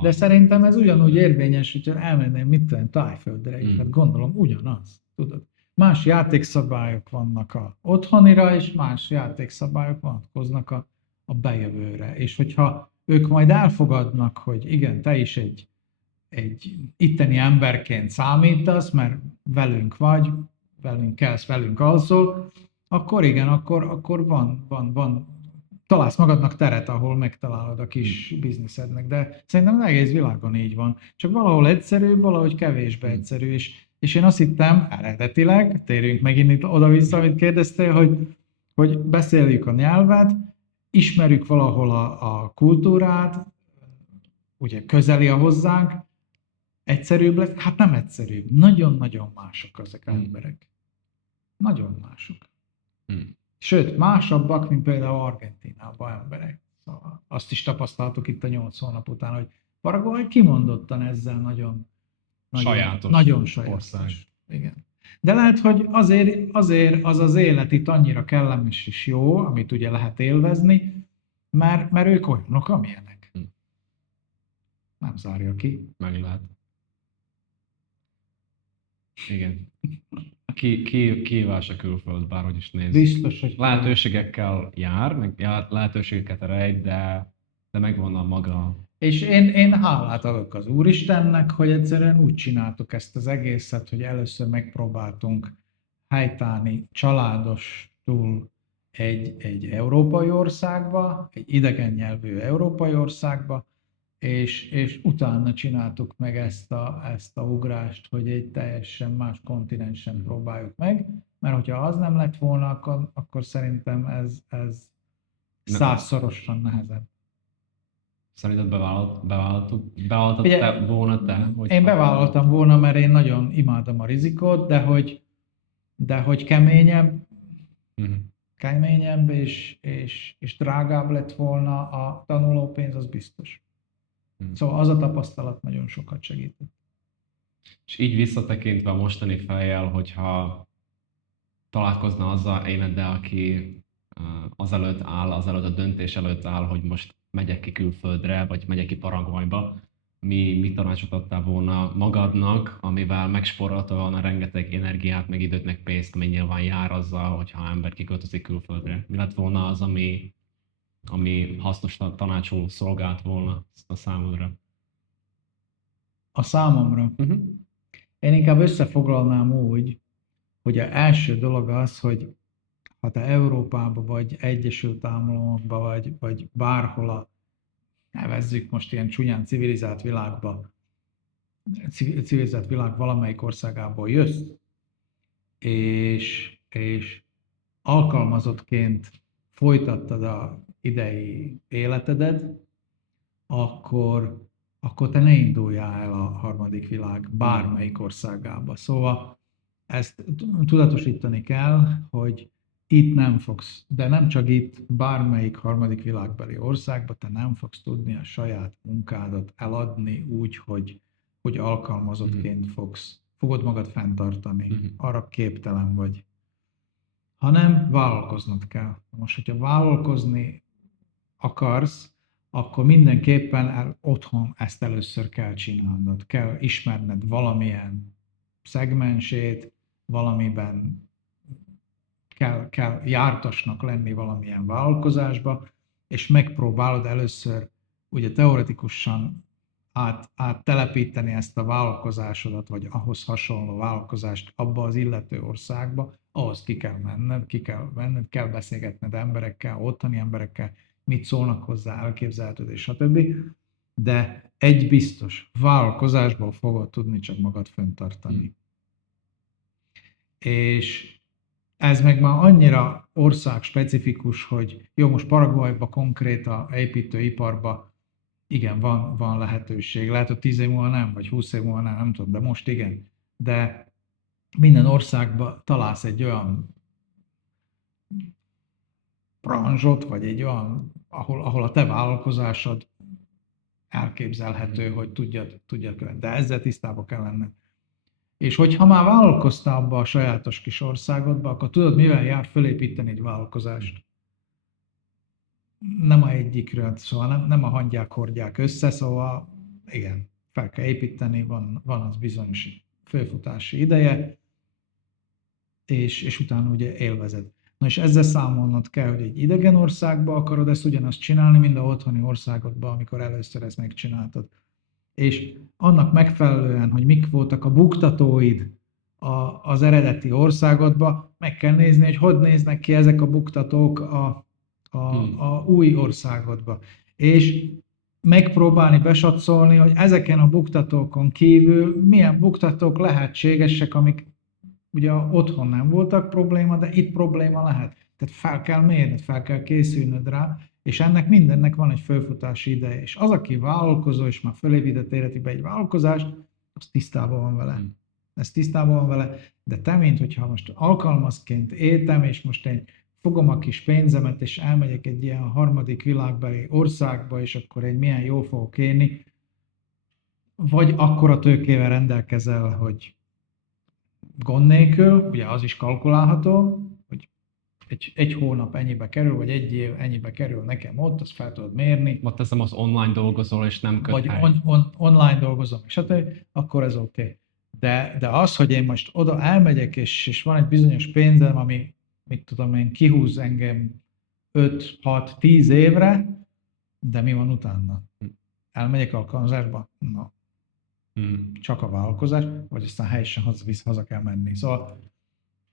De szerintem ez ugyanúgy érvényes, hogyha elmenném Tájföldre is, hát gondolom ugyanaz, tudod. Más játékszabályok vannak a otthonira, és más játékszabályok vonatkoznak a bejövőre. És hogyha ők majd elfogadnak, hogy igen, te is egy itteni emberként számítasz, mert velünk vagy, velünk kelsz, velünk alszol, akkor igen, akkor van, találsz magadnak teret, ahol megtalálod a kis bizniszednek, de szerintem az egész világon így van. Csak valahol egyszerűbb, valahogy kevésbé egyszerű, és én azt hittem, eredetileg, térjünk megint itt oda-vissza, amit kérdeztél, hogy beszéljük a nyelvet, ismerjük valahol a kultúrát, ugye közeli a hozzánk, egyszerűbb lesz, hát nem egyszerűbb, nagyon-nagyon mások ezek az emberek. Nagyon mások. Sőt, másabbak, mint például Argentínában emberek. Szóval azt is tapasztaltuk itt a 8 hónap után, hogy Paraguay kimondottan ezzel nagyon sajátos. Igen. De lehet, hogy azért az élet itt annyira kellemes és jó, amit ugye lehet élvezni, mert ők olyanok, amilyenek. Hm. Nem zárja ki. Meg lehet. Igen. Kihívás a külföld, bárhogy is néz. Biztos, hogy Lehetőségekkel jár, meg lehetőségeket rejt, de megvan a maga. És én hálát adok az Úristennek, hogy egyszerűen úgy csináltuk ezt az egészet, hogy először megpróbáltunk helytállni családostul egy európai országba, egy idegen nyelvű európai országba, és utána csináltuk meg ezt a ugrást, hogy egy teljesen más kontinensen próbáljuk meg, mert hogyha az nem lett volna, akkor szerintem ez százszorosan nehezebb. Szerinted bevállaltad Ugye, te volna te? Én bevállaltam volna, mert én nagyon imádom a rizikót, de hogy keményebb és drágább lett volna a tanulópénz, az biztos. Szóval az a tapasztalat nagyon sokat segített. És így visszatekintve a mostani fejjel, hogyha találkozna azzal éneddel, aki azelőtt a döntés előtt áll, hogy most megyek ki külföldre, vagy megyek ki Paraguayba, mi tanácsot adtál volna magadnak, amivel megspórolta volna rengeteg energiát, meg időt, meg pénzt, ami nyilván jár azzal, hogyha ember kiköltözik külföldre? Mi lett volna az, ami hasznos tanácsul szolgált volna a számodra? A számomra? Én inkább összefoglalnám úgy, hogy az első dolog az, hogy ha te Európába vagy Egyesült Államokba vagy bárhol nevezzük most ilyen csúnyán civilizált világ valamelyik országából jössz, és alkalmazottként folytattad az idei életedet, akkor te ne induljál el a harmadik világ bármelyik országába. Szóval ezt tudatosítani kell, hogy itt nem fogsz, de nem csak itt, bármelyik harmadik világbeli országba te nem fogsz tudni a saját munkádat eladni úgy, hogy alkalmazottként fogod magad fenntartani. Arra képtelen vagy. Hanem vállalkoznod kell. Most, hogyha vállalkozni akarsz, akkor mindenképpen otthon ezt először kell csinálnod. Kell ismerned valamilyen szegmensét, valamiben kell jártasnak lenni valamilyen vállalkozásba, és megpróbálod először ugye teoretikusan áttelepíteni ezt a vállalkozásodat, vagy ahhoz hasonló vállalkozást abba az illető országba, ahhoz ki kell menned, kell beszélgetned emberekkel, otthoni emberekkel, mit szólnak hozzá, elképzelheted, és stb. De egy biztos, vállalkozásból fogod tudni csak magad fenntartani. És ez meg már annyira országspecifikus, hogy jó, most Paraguayban konkrét a építőiparban igen, van lehetőség. Lehet, hogy 10 év múlva nem, vagy 20 év múlva nem tudom, de most igen. De minden országban találsz egy olyan branzsot, vagy egy olyan, ahol a te vállalkozásod elképzelhető, hogy tudja követni. De ezzel tisztában kell lenned. És hogyha már vállalkoztál abba a sajátos kis országodba, akkor tudod, mivel jár fölépíteni egy vállalkozást. Nem a egyikről, szóval nem a hangyák hordják össze, szóval igen, fel kell építeni, van az bizonyos fölfutási ideje, és utána ugye élvezed. Na és ezzel számolnod kell, hogy egy idegen országba akarod ezt ugyanazt csinálni, mint a otthoni országodban, amikor először ezt megcsináltad. És annak megfelelően, hogy mik voltak a buktatóid az eredeti országodba, meg kell nézni, hogy néznek ki ezek a buktatók a új országodba. És megpróbálni besatszolni, hogy ezeken a buktatókon kívül milyen buktatók lehetségesek, amik ugye otthon nem voltak probléma, de itt probléma lehet. Tehát fel kell mérned, fel kell készülnöd rá, és ennek mindennek van egy fölfutási ideje. És az, aki vállalkozó, és már fölépített életébe egy vállalkozást, az tisztában van vele. Ez tisztában van vele, de te, mint hogyha most alkalmazként éltem, és most én fogom a kis pénzemet, és elmegyek egy ilyen harmadik világbeli országba, és akkor én milyen jól fogok élni, vagy akkora tőkével rendelkezel, hogy gond nélkül, ugye az is kalkulálható, hogy egy hónap ennyibe kerül, vagy egy év ennyibe kerül nekem ott, azt fel tudod mérni, Ott teszem, az online dolgozol, és nem köt vagy hely. online dolgozom, stb., akkor ez oké. De az, hogy én most oda elmegyek, és van egy bizonyos pénzem, ami, mit tudom én, kihúz engem 5-6-10 évre, de mi van utána? Elmegyek alkalmazásba? Na, csak a vállalkozás, vagy aztán helyesen haza kell menni. Szóval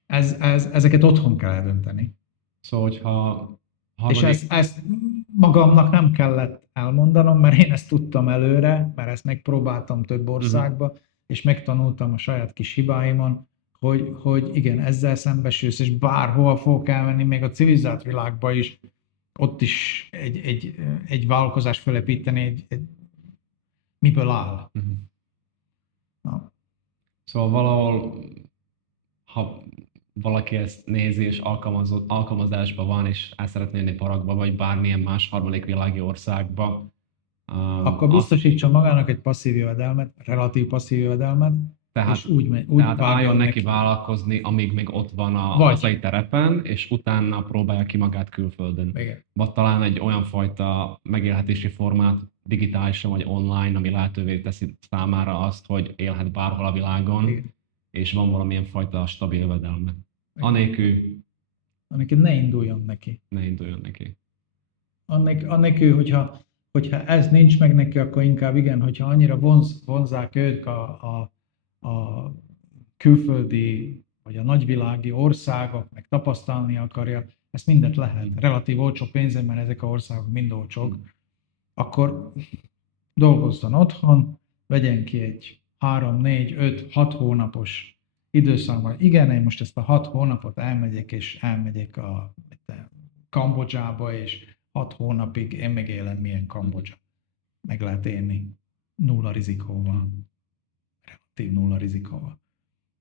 ezeket otthon kell eldönteni. Szóval, hogyha És ezt magamnak nem kellett elmondanom, mert én ezt tudtam előre, mert ezt megpróbáltam több országba, és megtanultam a saját kis hibáimon, hogy igen, ezzel szembesülsz, és bárhol fogok elmenni, még a civilizált világba is, ott is egy vállalkozás felépíteni, miből áll. Na. Szóval valahol, ha valaki ezt nézi, és alkalmazásban van, és el szeretné jönni Paragba, vagy bármilyen más harmadik világi országba, akkor biztosítson magának egy passzív jövedelmet, relatív passzív jövedelmet, és úgy tehát álljon neki vállalkozni, amíg még ott van a hazai terepen, és utána próbálja ki magát külföldön. Igen. Vagy talán egy olyan fajta megélhetési formát digitálisan vagy online, ami lehetővé teszi számára azt, hogy élhet bárhol a világon, Igen. és van valamilyen fajta stabil jövedelme. Anélkül ne induljon neki. Ne induljon neki. Annélkül, hogyha ez nincs meg neki, akkor inkább igen, hogyha annyira vonzák ők a külföldi vagy a nagyvilági országok, meg tapasztalni akarja, ezt mindet lehet. Relatív olcsó pénzen, mert ezek a országok mind olcsók, akkor dolgozzon otthon, vegyen ki egy 3, 4, 5, 6 hónapos időszakban. Igen, én most ezt a 6 hónapot elmegyek a Kambodzsába, és 6 hónapig én megélem, milyen Kambodzsa. Meg lehet élni nulla rizikóval. Relatív nulla rizikóval.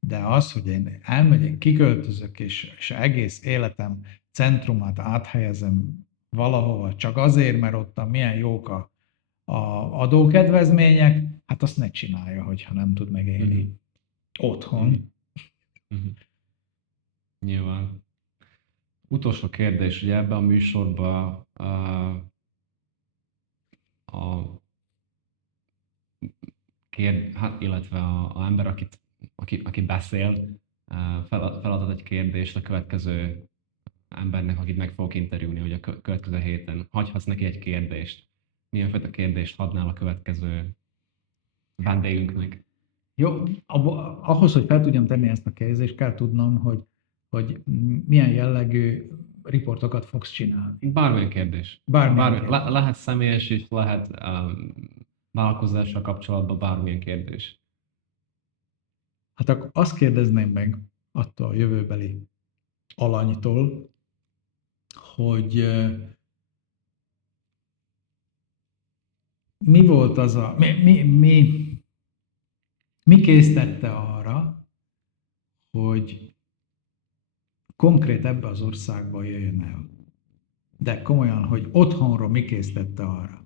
De az, hogy én elmegyek, kiköltözök, és egész életem centrumát áthelyezem valahova, csak azért, mert ott milyen jók a adókedvezmények, hát azt ne csinálja, hogyha nem tud megélni otthon. Nyilván. Utolsó kérdés, ugye ebben a műsorban illetve a ember, aki beszél, feladat egy kérdést a következő embernek, akit meg fogok interjúni, ugye a következő héten. Hagyhatsz neki egy kérdést. Milyen fajta kérdést adnál a következő vendégünknek? Jó, ahhoz, hogy fel tudjam tenni ezt a kérdést, kell tudnom, hogy milyen jellegű riportokat fogsz csinálni. Bármilyen kérdés. Lehet személyes is, lehet vállalkozással kapcsolatban bármilyen kérdés. Hát akkor azt kérdezném meg attól a jövőbeli alanytól, hogy mi volt az mi késztette arra, hogy konkrét ebbe az országba jöjjön el. De komolyan, hogy otthonról mi késztette arra.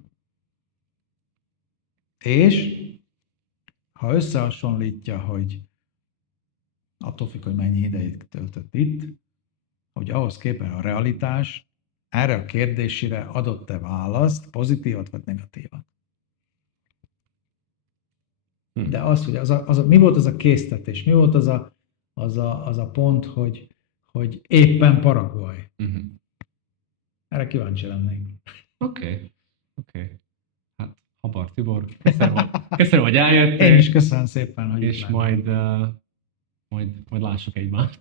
És ha összehasonlítja, hogy attól függ, hogy mennyi idejét töltött itt, hogy ahhoz képest a realitás erre a kérdésére adott-e választ, pozitívat vagy negatívat. De az, hogy mi volt az a késztetés, mi volt az a pont, hogy éppen Paraguay. Erre kíváncsi lennék. Oké. Hát, Habar Tibor, köszönöm, hogy eljöttél. Én is köszönöm szépen, hogy és majd lássuk egymást.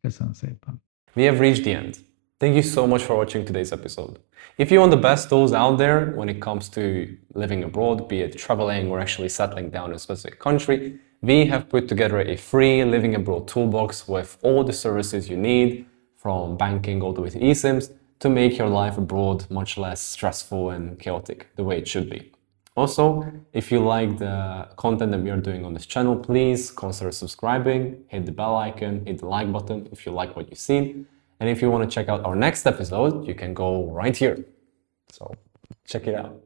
Köszönöm szépen. We have reached the end. Thank you so much for watching today's episode. If you want the best tools out there when it comes to living abroad, be it traveling or actually settling down in a specific country, we have put together a free living abroad toolbox with all the services you need, from banking all the way to eSIMs, to make your life abroad much less stressful and chaotic, the way it should be. Also, if you like the content that we are doing on this channel, please consider subscribing, hit the bell icon, hit the like button if you like what you see. And if you want to check out our next episode, you can go right here. So check it out.